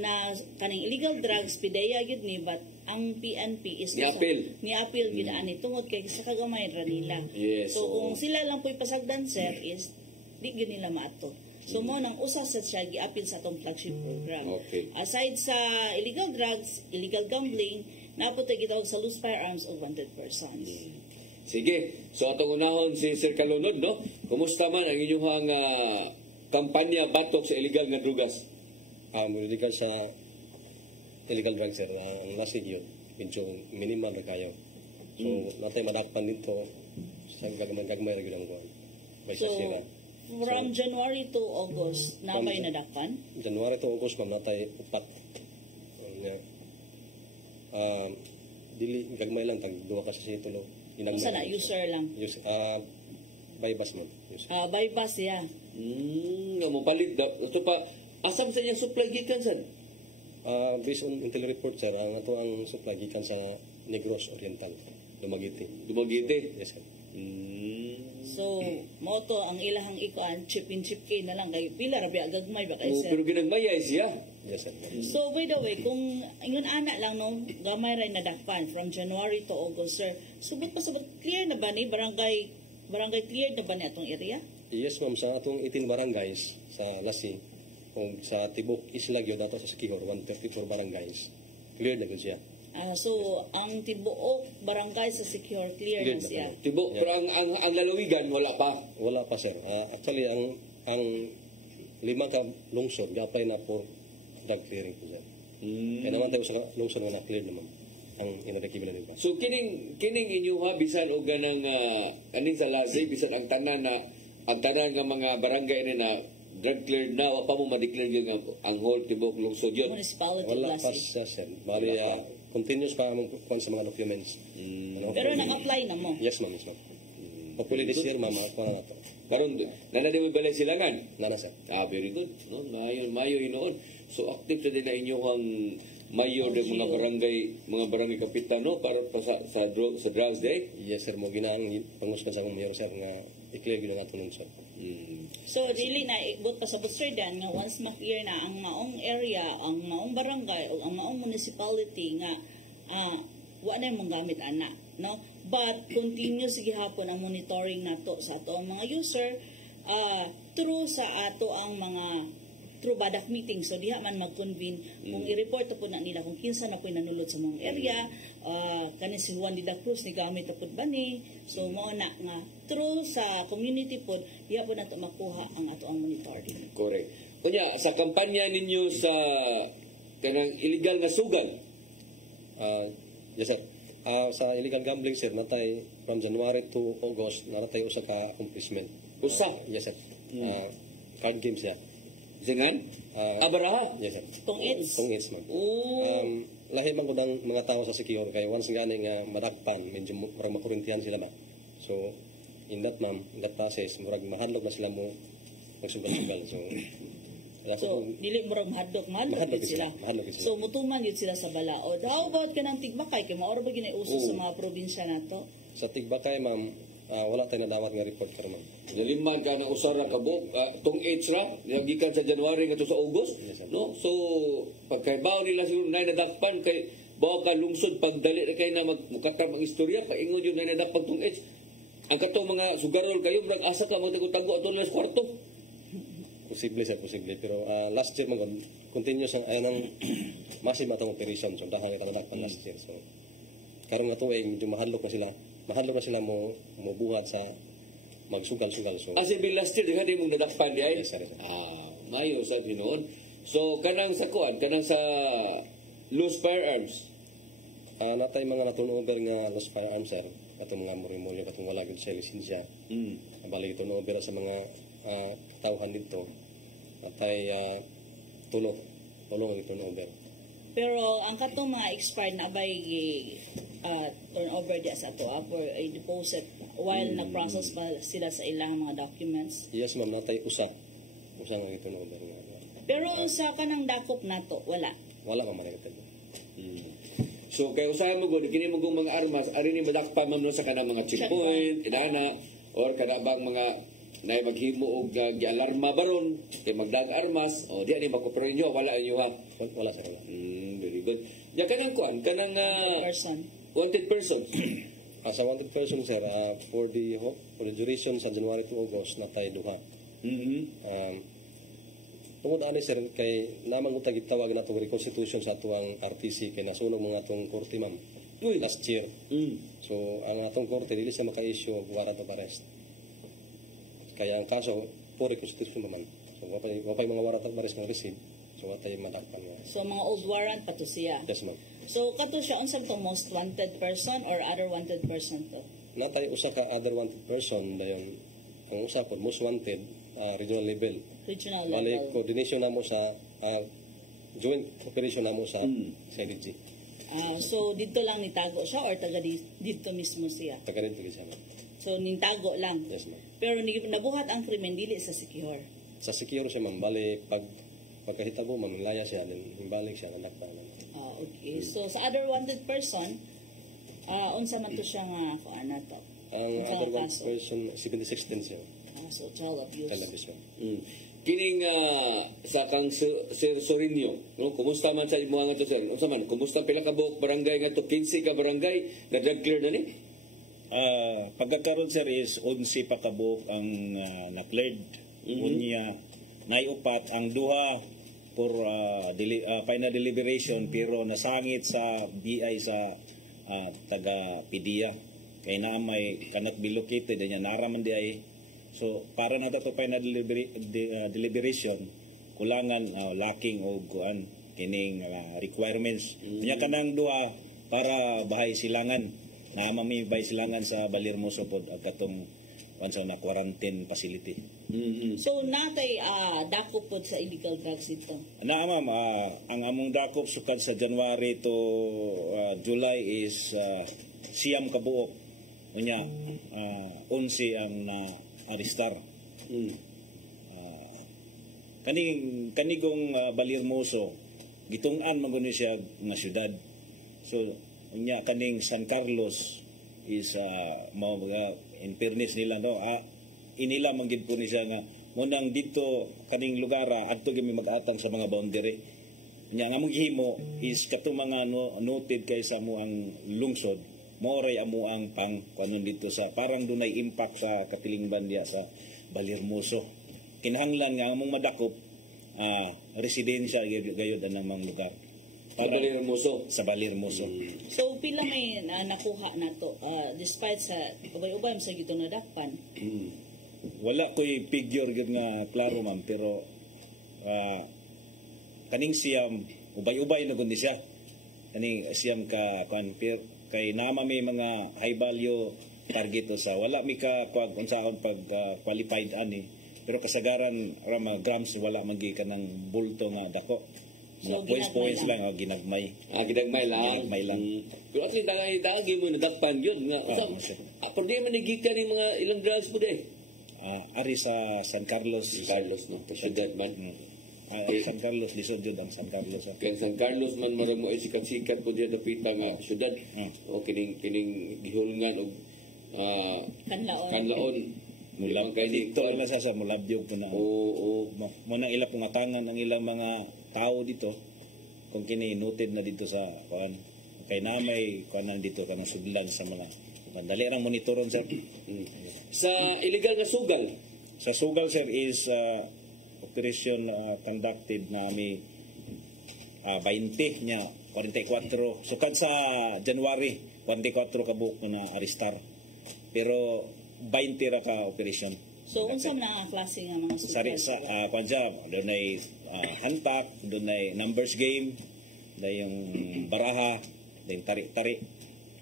na kaning illegal drugs pideya gid ni but ang PNP is ni-appeal gid ani tungod kay sa kagamay ra nila. Yes, so kung sila lang po'y pasagdan sir is di gyud nila maato. So mo nang usa sa siya gi-appeal sa atong flagship program. Okay. Aside sa illegal drugs, illegal gambling, naputay gitawag sa loose firearms of wanted persons. Sige. So atong unahon si Sir Kalunod no. Kumusta man ang inyong kampanya batok sa illegal nga drugas? Muridikan sa illegal drugs sir, ang lasig yun, medyo minimal na kayo. So, natay madakpan dito, sa gagmay ra gyud ang buwan. May So, sasira. from January to August, napay nadakpan? January to August, ma'am, natay upat. Dili, gagmay lang, tag duwa ka sa situlo. Isa na, user lang. Bypass, ma'am. Bypass, yeah. Nga mo palit daw. Ito pa, asam sa niyang supply gikan sad? Based on intel report, sir, ang ato ang supply gikan sa Negros Oriental, Dumaguete. Yes, sir. So, mo to ang ilahang ikuan chip in chip kay na lang kay pila ra biya gagmay ba kay sir. Pero ginagmayay siya. Yes, sir. So, by the way, kung ingon ana lang no, gamay ra nadakpan from January to August, sir. Subit pa subit clear na ba ni barangay cleared na ba ni atong area? Yes, ma'am, sa atong 18 barangays sa Lasi, kung sa Tibok Isla gyud ato sa Sikihor 134 barangays. Clear na gyud siya. So, ang tibuok barangay sa secure clear na siya. Tibok, pero ang lalawigan wala pa. Wala pa, sir. Actually, ang 5 ka lungsod gapay na for drug clearing po, sir. Kaya naman tayo sa lungsod nga na-clear naman ang inarekibilan nila. So kining inyo ha bisan og ganang aning sa Lasay bisan ang tanan nga mga barangay ni na drug cleared na wa pa mo ma-declare gyud ang whole tibok lungsod yun. Municipality wala pa Lasay. siya, sir. Bali continuous pa among kuan sa mga documents. Pero nang-apply na mo. Yes, ma'am. Yes, ma'am. Hopefully this year, ma'am, makakuha na ito. Karon nana di mo balay silangan. Nana, sir. Very good. No, mayo inoon. So active sa din na inyong mayor ng mga barangay kapitan no para pa sa drugs day. Yes, sir. Mo ginaang panguskan sa akong mayor, sir, nga i-clear gyud nato nun, sir. So, dili na ibot pa sa Sir Dan nga once ma-clear na ang maong area, ang maong barangay o ang maong municipality nga wa na mong gamit ana, no? But continuous gihapon ang monitoring nato sa ato ang mga user through sa ato ang mga through badak meeting. So diha man mag-convene kung i-report po na nila kung kinsa na po nanulod sa mga area, kanin si Juan de la Cruz ni gamit po ba ni. So mao na nga through sa community po diha po nato makuha ang ato ang monitoring. Correct. Kunya sa kampanya ninyo sa kanang illegal nga sugal. Yes, sir. Sa illegal gambling, sir, natay from January to August, natay usa ka accomplishment. Usa? Yes, sir. Card games, yeah. Singan? Abaraha? Yes, sir. Tong-its? Tong-its, ma'am. Lahi man ko ng mga tao sa secure, kaya once gani nga madakpan, medyo murag makurintihan sila ba. So, in that process, murag mahadlok na sila mo nagsugal-sugal. So, dili murag mahadlok gid sila. So mutuman gid sila sa balaod. How about kanang Tigbakay kay mao ra ba ginay uso sa mga probinsya nato? Sa Tigbakay, ma'am, wala tayo nadawat nga report karon, ma'am. Naliman ka ng usara ka buok, tong-its ra, gikan sa January ngadto sa August, no? So pagkaibaw nila siguro nay nadakpan kay bawa ka lungsod pagdali kay na magmukatam ang istorya paingon yun nay nadakpan tong-its. Ang katong mga sugarol kayo murag asa ka magtago ato nila sa kwarto. Posible, sir, posible. Pero last year, continuous ang ayun massive atong operation. So, dahang itang nadakpan last year. So, karong nga tuwing, medyo mahadlok na sila. Mahadlok na sila mo buhat sa magsugal-sugal. So, as in last year, di ka din mong nadakpan di ay? Yes, sir. Mayo sa Pinoon. So, kanang sa kuan, kanang sa loose firearms. Natay mga na-turnover nga loose firearms, sir. Itong mga muli-muli, katong wala gud sa lisensya. Balik turnover sa mga tauhan dito atay tulo ang turnover. Pero ang katong mga expired na bay turnover di sa ato for a deposit while nag-process pa sila sa ilang mga documents. Yes, ma'am, natay usa nga turnover nga. Pero sa kanang dakop nato wala ma'am managtad. So kay usahay mo gud kini mo mga armas ari ni madakpan ma'am sa kanang mga checkpoint inana or kanabang mga na maghimo og gialarma baron kay magdag armas o di ani makopero niyo wala niyo ha wala sa kanila. Very good. Ya kanang kuan kanang wanted person. As a wanted person, sir, for the duration sa January to August natay duha. Tungod ani, sir, kay namang utag gitawag nato reconstitution sa atuang RTC kay nasunog mga atong korte, ma'am, last year. So ang atong korte dili siya maka-issue og warrant of arrest. Kaya ang kaso, for reconstitution naman. So, wapay mga warrant of arrest nga receive. So, watay madakpan nga. So, mga old warrant pa to siya? Yes, ma'am. So, kato siya, unsang to most wanted person or other wanted person to? Natay usa ka other wanted person dayon. Ang usa po, most wanted, regional level. Regional Bali, level. coordination na mo sa, joint operation na mo sa IDG. So, dito lang nitago siya or taga dito mismo siya? Taga dito siya, ma'am. So, nintago lang? Yes, ma'am. Pero nabuhat ang krimen, dili sa secure? Sa secure siya, ma'am. Bali, pagkahitabo, ma'am, laya siya, himbalik siya, nadakpan. Okay. So, sa other wanted person, unsa man to siya nga, kuan na to? Ang other wanted person, 76 din siya. So, child abuse. Child abuse, ma'am. Kining sa kang Sir Sorinio, no? Kumusta man sa imuha nga to, sir? Unsa man, kumusta pila ka buok barangay nga to, 15 ka barangay, na drug clear na ni? Pagkakaroon, sir, is 11 pa kabuk ang na-cleared. Unya, naiupat ang duha for final deliberation pero nasangit sa BI sa taga PDEA. Kaya na may cannot be located, niya naraman di ay. So, para na ito final deliberation, kulangan lacking o kuan kining requirements. Unya kanang duha para bahay silangan. Na mamibay silangan sa Balirmoso pod ang katong pansaw na quarantine facility. So natay dakop pod sa illegal drugs dito. Na ma'am, ang among dakop sukad sa January to July is siyam ka buok. Unya 11 ang na-arestar. Kanigong Balirmoso gitung-an man guni siya nga syudad. So unya kaning San Carlos is in fairness nila no inila manggid po ni siya nga munang dito kaning lugar adto gyud mag-atang sa mga boundary unya nga mong gihimo is katong mga noted kay sa mo ang lungsod mo ray amo ang pang kanon dito sa parang dunay impact sa katilingban diya sa Balirmoso kinahanglan nga among madakop residensya gayud ng mga lugar. Bali Hermoso. Sa Bali Hermoso. So pila may nakuha na to despite sa ubay-ubay sa gito nadakpan. Wala ko'y figure gyud nga klaro ma'am, pero kaning siyam ubay-ubay na kundi siya. Kaning siyam ka kay nama may mga high value target sa wala mi ka unsaon pag qualified ani, pero kasagaran ra mga grams wala magi kanang bulto nga dako. Mga points lang o ginagmay. Ginagmay lang. Ginagmay lang. Pero at least dagi mo nadakpan yun nga. Pero di man nagikan ng mga ilang drugs po de. Ari sa San Carlos. No? Pasyudad man. San Carlos, lisod yun ang San Carlos. Kaya San Carlos man maramo ay sikat-sikat po diya dapita nga syudad. O kining gihulngan o kanlaon. Mulab dito ila sa mulabyog po na. Oo. Muna ila pungatangan ang ilang mga tao dito kung kini noted na dito sa kay namay kuan dito kanang sudlan sa mga dali rang monitoron sir. Sa illegal nga sugal. Sa sugal sir is operation conducted na may 20 nya 44 sukad sa January 44 kabuk na arestar. Pero 20 ra ka operation. So unsa man ang klase nga mga sugal? Sa kanja doon ay hantak, doon ay numbers game, doon yung baraha, doon tari-tari.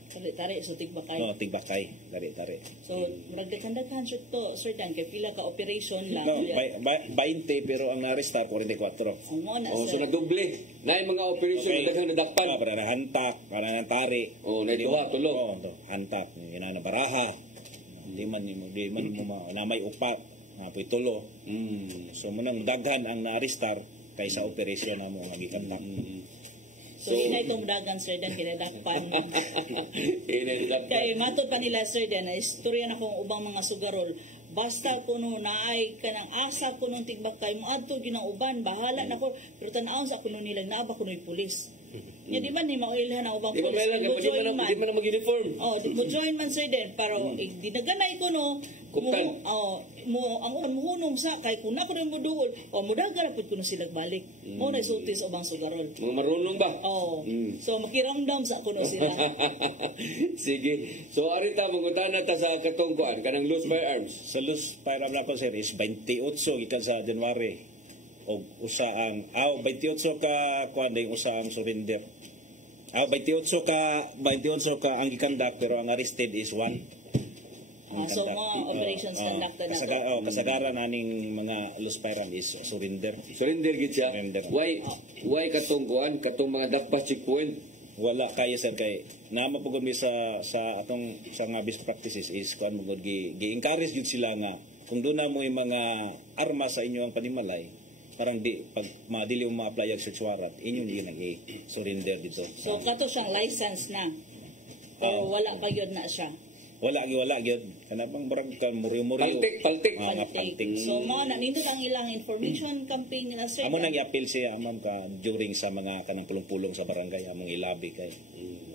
Tari-tari, so tigbakay. No, tigbakay, tari-tari. So magdaghan-daghan siya to, Sir Dan, kay pila ka operation lang. No, 20 pero ang na-arresta 44. So nadoble. Na yung mga operation na daghang nadakpan. Para hantak, para na tari. Naituwa, tulo. Hantak, yun na baraha. Di man mo na may upat, napoy tulo. So munang daghan ang na-arestar kaysa operasyon na mo nga gikandak. So ina itong dagan Sir Dan kinadakpan. Kay matod pa nila Sir Dan, istorya na kong ubang mga sugarol. Basta kuno naay kanang asa kuno tigbakay mo adto ginang uban bahala na ko, pero tan-aon sa kuno nila naaba kuno'y pulis. Ya di man ni mailhan ang ubang pulis. Di man mag-uniform. Mo join man Sir Dan, pero dinaganay kuno ang muhunong sa kay kun ako rin muduol mudaga rapod kuno sila balik. Mo na isulti sa ubang sugarol. Mga marunong ba? So makiramdam sa kuno sila. Sige. So arita mangutana ta sa katong kuan kanang loose firearms. Sa loose firearm na po sir is 28 gikan sa January. O usa ang 28 ka kuan ding usa ang surrender. 28 ka ang gikandak pero ang arrested is 1. So mga operations conducted na kasagaran aning mga loose firearm is surrender. Surrender gid siya. Why katong kuan katong mga dakpa checkpoint wala kaya sir kay nama pugod mi sa atong sa nga best practices is kuan mo gi-encourage gid sila nga kung doon na mo yung mga armas sa inyo ang panimalay parang di pag madili mo ma-apply ang search warrant inyong di nang i-surrender dito. So kato siyang license na o wala pa yun na siya? Wala gyud kana pang barang kan muri-muri paltik. So mo na nindot ang ilang information campaign na sir. Amo nang i-appeal siya amam ka during sa mga kanang pulong-pulong sa barangay among ilabi kay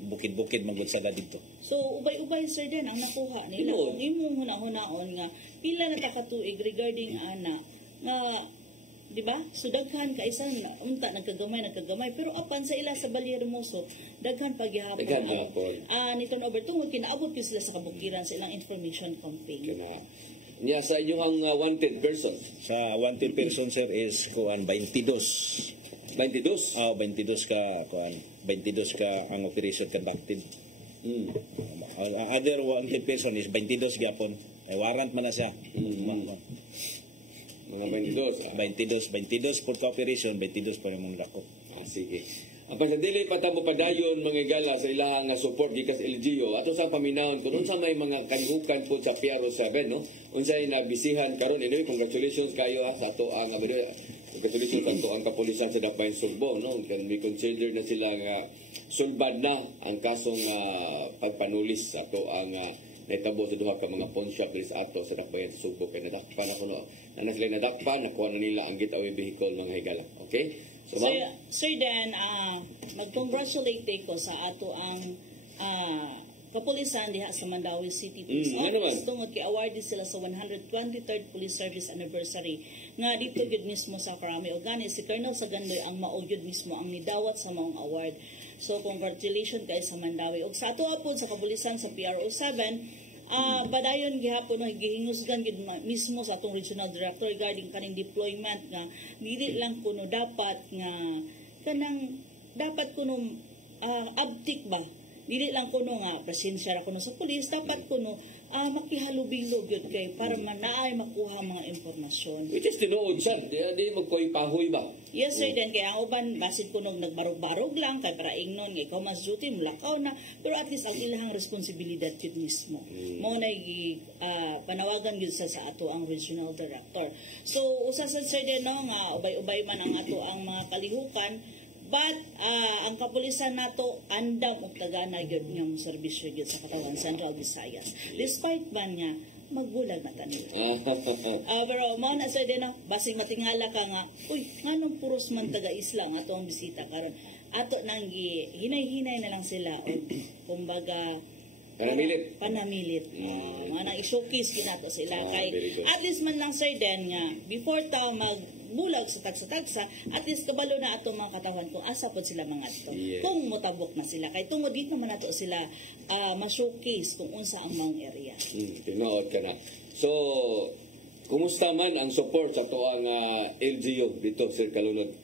bukid-bukid manggod sada dito. So ubay-ubay sir din ang nakuha nila. Kung imong hunaon nga pila na takatuig regarding ana nga di ba? So daghan ka isa unta nagkagamay pero apan sa ila sa Bali Hermoso daghan pagyapon. Nito na over tungod kinaabot sila sa kabukiran sa ilang information campaign. Nya sa inyong wanted person. Sa wanted person sir is kuan 22. 22? 22 ka kuan 22 ka ang operation conducted. Other wanted person is 22 gyapon. Ay warrant man na siya. Mga 22 for cooperation, 22 pa yung dako. Sige. Apa sa dili patamo padayon mga gala sa ilahang nga support gikas LGU ato sa paminawon kun unsa may mga kanihukan po sa PRO 7 no unsay nabisihan karon anyway congratulations kayo sa ato ang congratulations kanto ang kapulisan sa Dapayan Sugbo no kan we consider na sila nga sulbad na ang kasong pagpanulis sa ato ang naitabo sa duha ka mga pawn shop sa ato sa Dapayan Sugbo kay nadakpan na kuno na sila nadakpan nakuha na nila ang getaway vehicle mga higala. Okay? So Sir Dan, mag-congratulate ko sa ato ang kapulisan diha sa Mandawi City Police ano naman? Office tungod kay awarded sila sa 123rd Police Service Anniversary nga dito gyud mismo sa Karami ug gani si Colonel Sagandoy ang mao gyud mismo ang nidawat sa maong award. So congratulations kay sa Mandawi ug sa ato apod sa kapulisan sa PRO 7 badayon gihapon na gihingusgan gid mismo sa atong regional director regarding kaning deployment nga dili lang kuno dapat nga kanang dapat kuno abtik ba dili lang kuno nga presensya ra kuno sa pulis dapat kuno makihalubilo gyud kay para manaay makuha mga impormasyon. Which is tinuod siya, di magkoy-pahoy ba? Yes sir, then kaya ang uban basit kuno nagbarog-barog lang kay para ingnon nga ikaw mas duty mulakaw na pero at least ang ilahang responsibilidad gyud mismo. Mao na panawagan gyud sa ato ang regional director. So usa sa sir din no nga ubay-ubay man ang ato ang mga kalihukan. But ang kapulisan nato andam og tagana gyud nga serbisyo gyud sa Katawan Central Visayas. Despite man nga magbulag na kanila. Pero mao na sir din basig matingala ka nga, uy, nganong puros man taga-isla nga ato ang bisita karon. Ato nang hinay-hinay na lang sila o kumbaga panamilit. Manang i-showcase kinato sila kay at least man lang sir din nga before ta magbulag sa tagsa-tagsa at least kabalo na ato mga katawan kung asa pod sila mga ato. Kung motabok na sila kay tungod dito man nato sila ma-showcase kung unsa ang maong area. Timaot ka na. So kumusta man ang support sa ato ang LGU dito Sir Kalunod?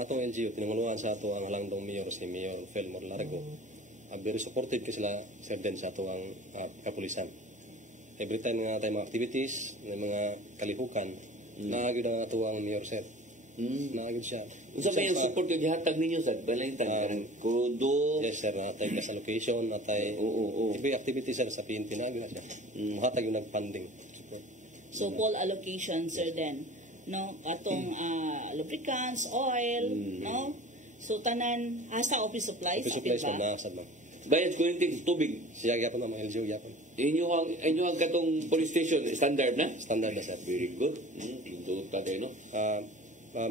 Atong LGU tinunguluhan sa ato ang Langdong Mayor si Mayor Felmor Largo. Very supportive ko sila sir din sa ato ang kapulisan. Every time nga tayo mga activities, mga kalihukan, naagod ang ato ang mayor sir. Naagod siya. Unsa may support yung gihatag ninyo sa Balintang karang kudo? Yes sir, natay ka sa location, natay every activity sir sa PNP naagod na siya. Hatag yung nag-funding. So full allocation sir then, no? Atong lubricants, oil, no? So tanan hasta office supplies. Office supplies pa na man. Bayad kuryente tubig. Siya gyapon ang LGU gyapon. Inyo ang katong police station standard na? Standard na sir. Very good. Ito ta no.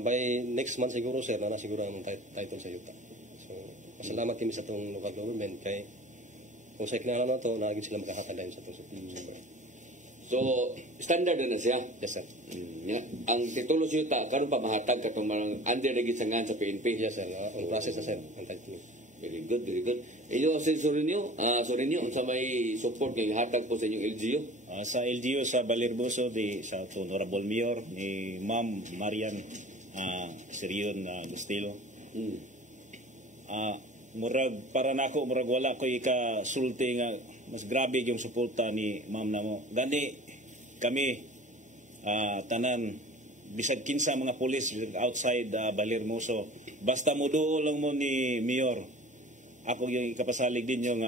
By next month siguro sir na siguro ang title sa yuta. So pasalamat kami sa tong local government kay kung sa kinahanglan na to naagin sila makahatagan sa tong So standard na siya. Yes sir. Ang titulo sa yuta karon pa mahatag katong mga under na gisangan sa PNP. Yes sir. Ang process na sir ang title. Very good, very good. Inyo sa Sorinyo, sa may support ng hatag po sa inyong LGU? Sa LGU sa Balirboso, sa Honorable Mayor ni Ma'am Marian Sirion Gustilo. Murag, para nako murag wala ko ikasulti nga mas grabe yung suporta ni Ma'am namo. Gani kami tanan bisag kinsa mga pulis outside Balirmoso. Basta muduol lang mo ni Mayor. Ako yung ikapasalig din yung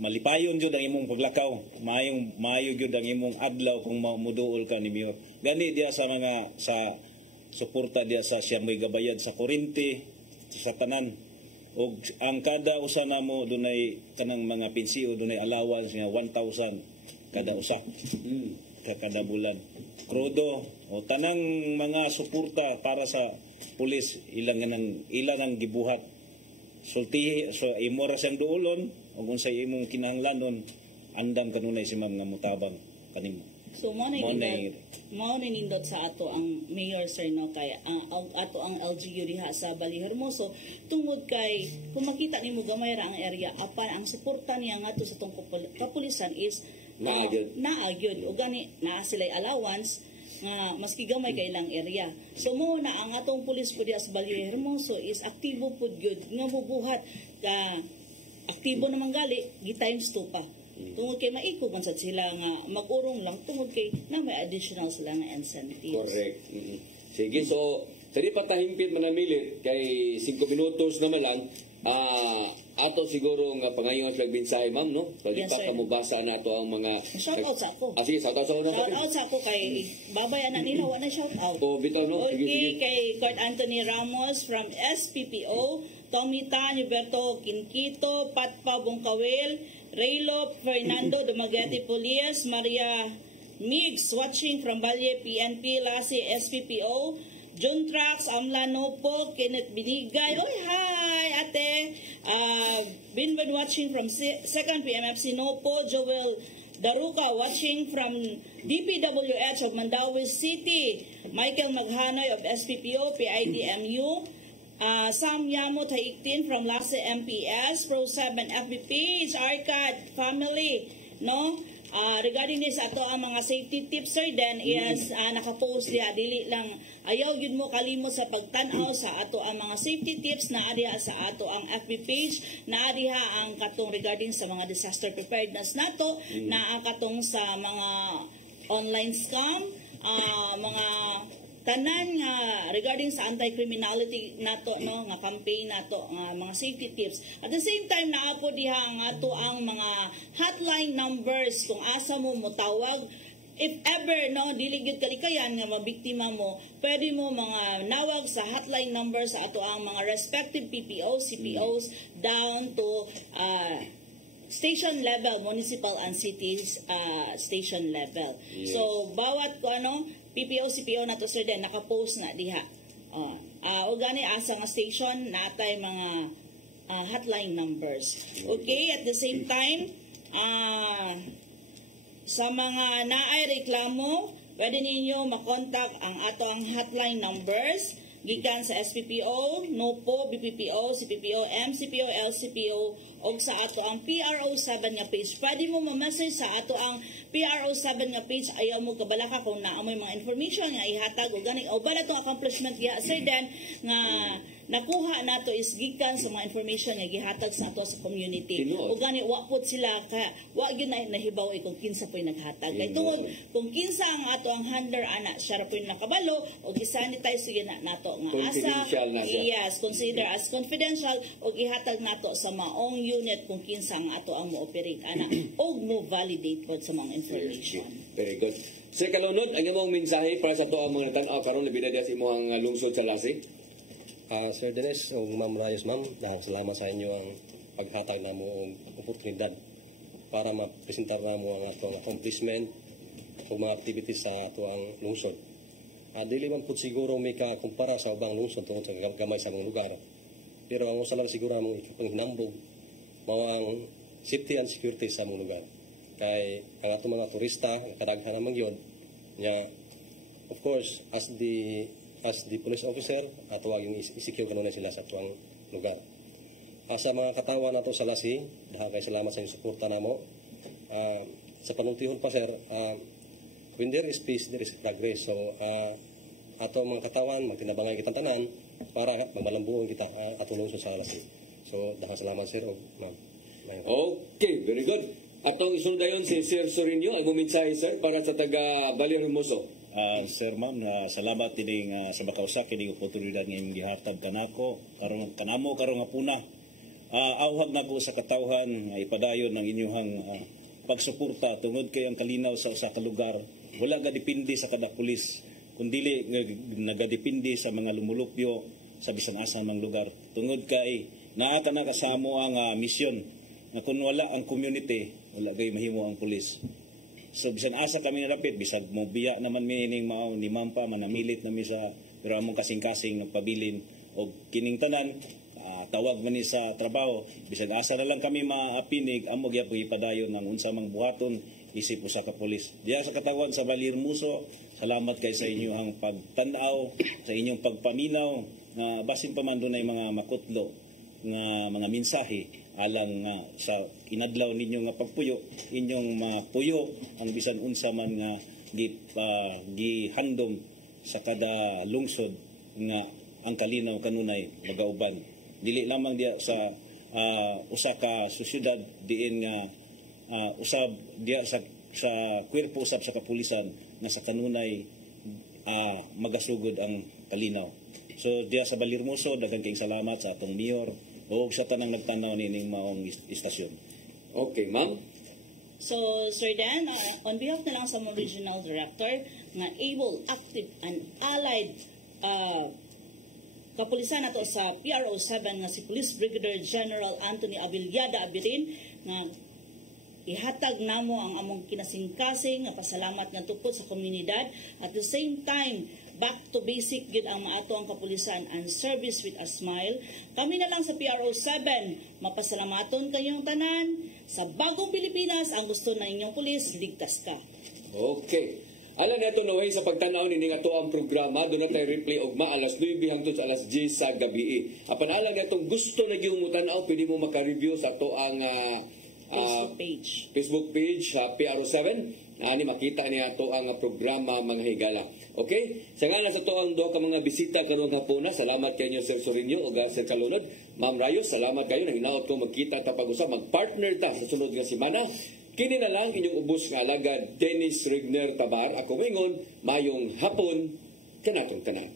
malipayon jud ang imong paglakaw. Maayo jud ang imong adlaw kung muduol ka ni Mayor. Gani diya sa mga sa suporta diya sa siya may gabayad sa kuryente sa tanan. Og ang kada usa namo dunay kanang mga pensiyo dunay allowance nga 1,000 kada usa. Kada bulan. Krudo o tanang mga suporta para sa pulis ilang ang gibuhat. Sulti so imo ra siyang duolon ug unsay imong kinahanglanon andam kanunay si ma'am nga mutabang kanimo. So mo na nindot sa ato ang mayor sir no kay ato ang LGU diha sa Ballyhermoso tungod kay kung makita nimo gamay ra ang area apan ang suporta niya ngadto sa tong kapulisan is naagyod o gani naa sila'y allowance nga maski gamay kay ilang area. So mo na ang atong pulis po diya sa Ballyhermoso is aktibo pud gyud nga mubuhat ka aktibo naman gali gi times 2 pa. Tungod kay maiko man sad sila nga mag-urong lang tungod kay na may additional sila nga incentives. Correct. Sige, so sa di pa tahimpit manamilit kay 5 minutos naman lang ato siguro nga pangayon sa binsahe ma'am no pag pa mubasa na ato ang mga shout out sa ako. Sige, shout out sa una. Shout out sa ako kay babay ana nila wa na shout out. Bitaw no. Okay, kay Kurt Anthony Ramos from SPPO, Tommy Tan, Huberto Quinquito, Patpa Bungkawil, Raylo Fernando Dumaguete Polias, Maria Migs watching from Valle PNP, Lassie SPPO, John Trax, Amla Nopo, Kenneth Binigay. Oy, hi, ate. Been watching from 2nd PMFC Nopo, Joel Daruka watching from DPWH of Mandawi City, Michael Maghanoy of SPPO, PIDMU, Sam Yamo Taiktin from Lase MPS, Pro 7 FB page, Arcad family, no? Regarding this ato ang mga safety tips, sir, then is nakapost diha, dili lang ayaw gyud mo kalimot sa pagtan-aw sa ato ang mga safety tips na diha sa ato ang FB page, na diha ang katong regarding sa mga disaster preparedness nato, na katong sa mga online scam, mga tanan nga regarding sa anti-criminality nato, no, nga campaign nato, nga mga safety tips. At the same time naapo diha ang ato ang mga hotline numbers kung asa mo motawag. If ever, no, dili gyud kalikayan nga mabiktima mo, pwede mo mga nawag sa hotline numbers sa ato ang mga respective PPOs, CPOs down to station level, municipal and cities station level. Yes. So bawat ko PPO, CPO na to, sir, din nakapost na diha. O gani asa nga station natay mga hotline numbers. Okay, at the same time, sa mga naay reklamo, pwede ninyo makontak ang ato ang hotline numbers gikan sa SPPO, NOPO, BPPO, CPPO, MCPO, LCPO, o sa ato ang PRO7 nga page. Pwede mo ma-message sa ato ang PRO7 nga page, ayaw mo kabalaka kung naamoy mga information nga ihatag o gani o bala itong accomplishment giha, sir, then nga nakuha nato is gikan sa mga information nga gihatag sa ato sa community. O gani wa pud sila ka wa gyud na nahibaw kung kinsa po'y naghatag. Kay tungod kung kinsa ang ato ang handler ana, siya ra po'y nakabalo o gisanitize sige na nato nga asa. Yes, consider as confidential o gihatag nato sa maong unit kung kinsa ang ato ang mo-operate ana o mo-validate pod sa mga information. Very good. Sir Kalunod, ang imong mensahe para sa to ang mga tan-aw karon labi na sa imong lungsod sa Lasig? Sir Dennis, o Ma'am Rayos, ma'am, salamat sa inyo ang paghatag na mo ang oportunidad para mapresentar na mo ang atong accomplishment o mga activities sa ato ang lungsod. Dili man po siguro may kakumpara sa ubang lungsod tungkol sa gamay sa mga lugar. Pero ang usa lang siguro ang ipanghinambog mao ang safety and security sa mga lugar. Kay ang atong mga turista, kadaghan naman yun, nya, of course, as the police officer, atawagin i-secure kanunay sila sa atong lugar. Sa mga katawan nato sa Lasi, dahil kay salamat sa inyong suporta namo. Sa panultihon pa, sir, when there is peace, there is progress. So, ato mga katawan, magtinabangay kitang tanan para magmalambuon kita atong lungsod sa Lasi. So, dahil salamat, sir, o ma'am. Okay, very good. Atong isunod dayon si Sir Sorinio, ang mensahe, sir, para sa taga Balirmoso. Sir, ma'am, salamat din sa makausa kining oportunidad nga imong gihatag kanako kanamo karon nga puna. Awhag nako sa katawhan nga ipadayon ang inyong pagsuporta tungod kay ang kalinaw sa usa ka lugar. Wala ga depende sa kada pulis, kundi nagadepende sa mga lumulupyo sa bisan asa mang lugar. Tungod kay naa ka na kasamo ang misyon na kung wala ang community, wala gay mahimo ang pulis. So bisan asa kami narapit, bisag mo biya naman mining mao ni Mampa manamilit na mi sa pero among kasing-kasing nagpabilin og kining tanan tawag man ni sa trabaho, bisag asa na lang kami maapinig amo gyapon ipadayon ng unsa mang buhaton isip usa ka pulis. Diya sa katawan sa Balirmoso, salamat kay sa inyo ang pagtan-aw, sa inyong pagpaminaw nga basin pa man dunay mga makutlo nga mga mensahe alang sa inadlaw ninyo nga pagpuyo, inyong mapuyo ang bisan unsa man nga gihandom sa kada lungsod nga ang kalinaw kanunay magauban. Dili lamang diya sa usa ka syudad diin nga usab diya sa kwerpo usab sa kapulisan nga sa kanunay magasugod ang kalinaw. So diya sa Balirmoso, daghang kayong salamat sa atong mayor o sa tanang nagtanaw nining maong istasyon. Okay, ma'am. So, Sir Dan, on behalf na lang sa Regional Director nga able, active, and allied kapulisan nato sa PRO7 nga si Police Brigadier General Anthony Abiliada Abirin nga ihatag namo ang among kinasingkasing nga pasalamat nga tupod sa komunidad. At the same time, back to basic gid ang maato ang kapulisan and service with a smile. Kami na lang sa PRO7 mapasalamaton kayong tanan. Sa bagong Pilipinas, ang gusto na inyong pulis, ligtas ka. Okay. Alam na ito, Noe, sa pagtanaw ni nga to ang programa, doon na tayo replay og alas 9 hangtod sa alas 10 sa gabi. Apan alam na itong gusto na yung mutanaw, pwede mo maka-review sa to ang Facebook page PRO7. Ani makita niya to ang programa mga higala. Okay? Sa nga sa to ang duha ka mga bisita karong hapon. Salamat kayo Sir Sorinio o Sir Kalunod. Ma'am Rayos, salamat kayo. Nanginaot ko magkita ta pag-usap, mag-partner ta sa sunod nga semana. Kini na lang inyong ubos nga alagad Dennis Rigner Tabar. Ako mingon, mayong hapon kanatong tanan.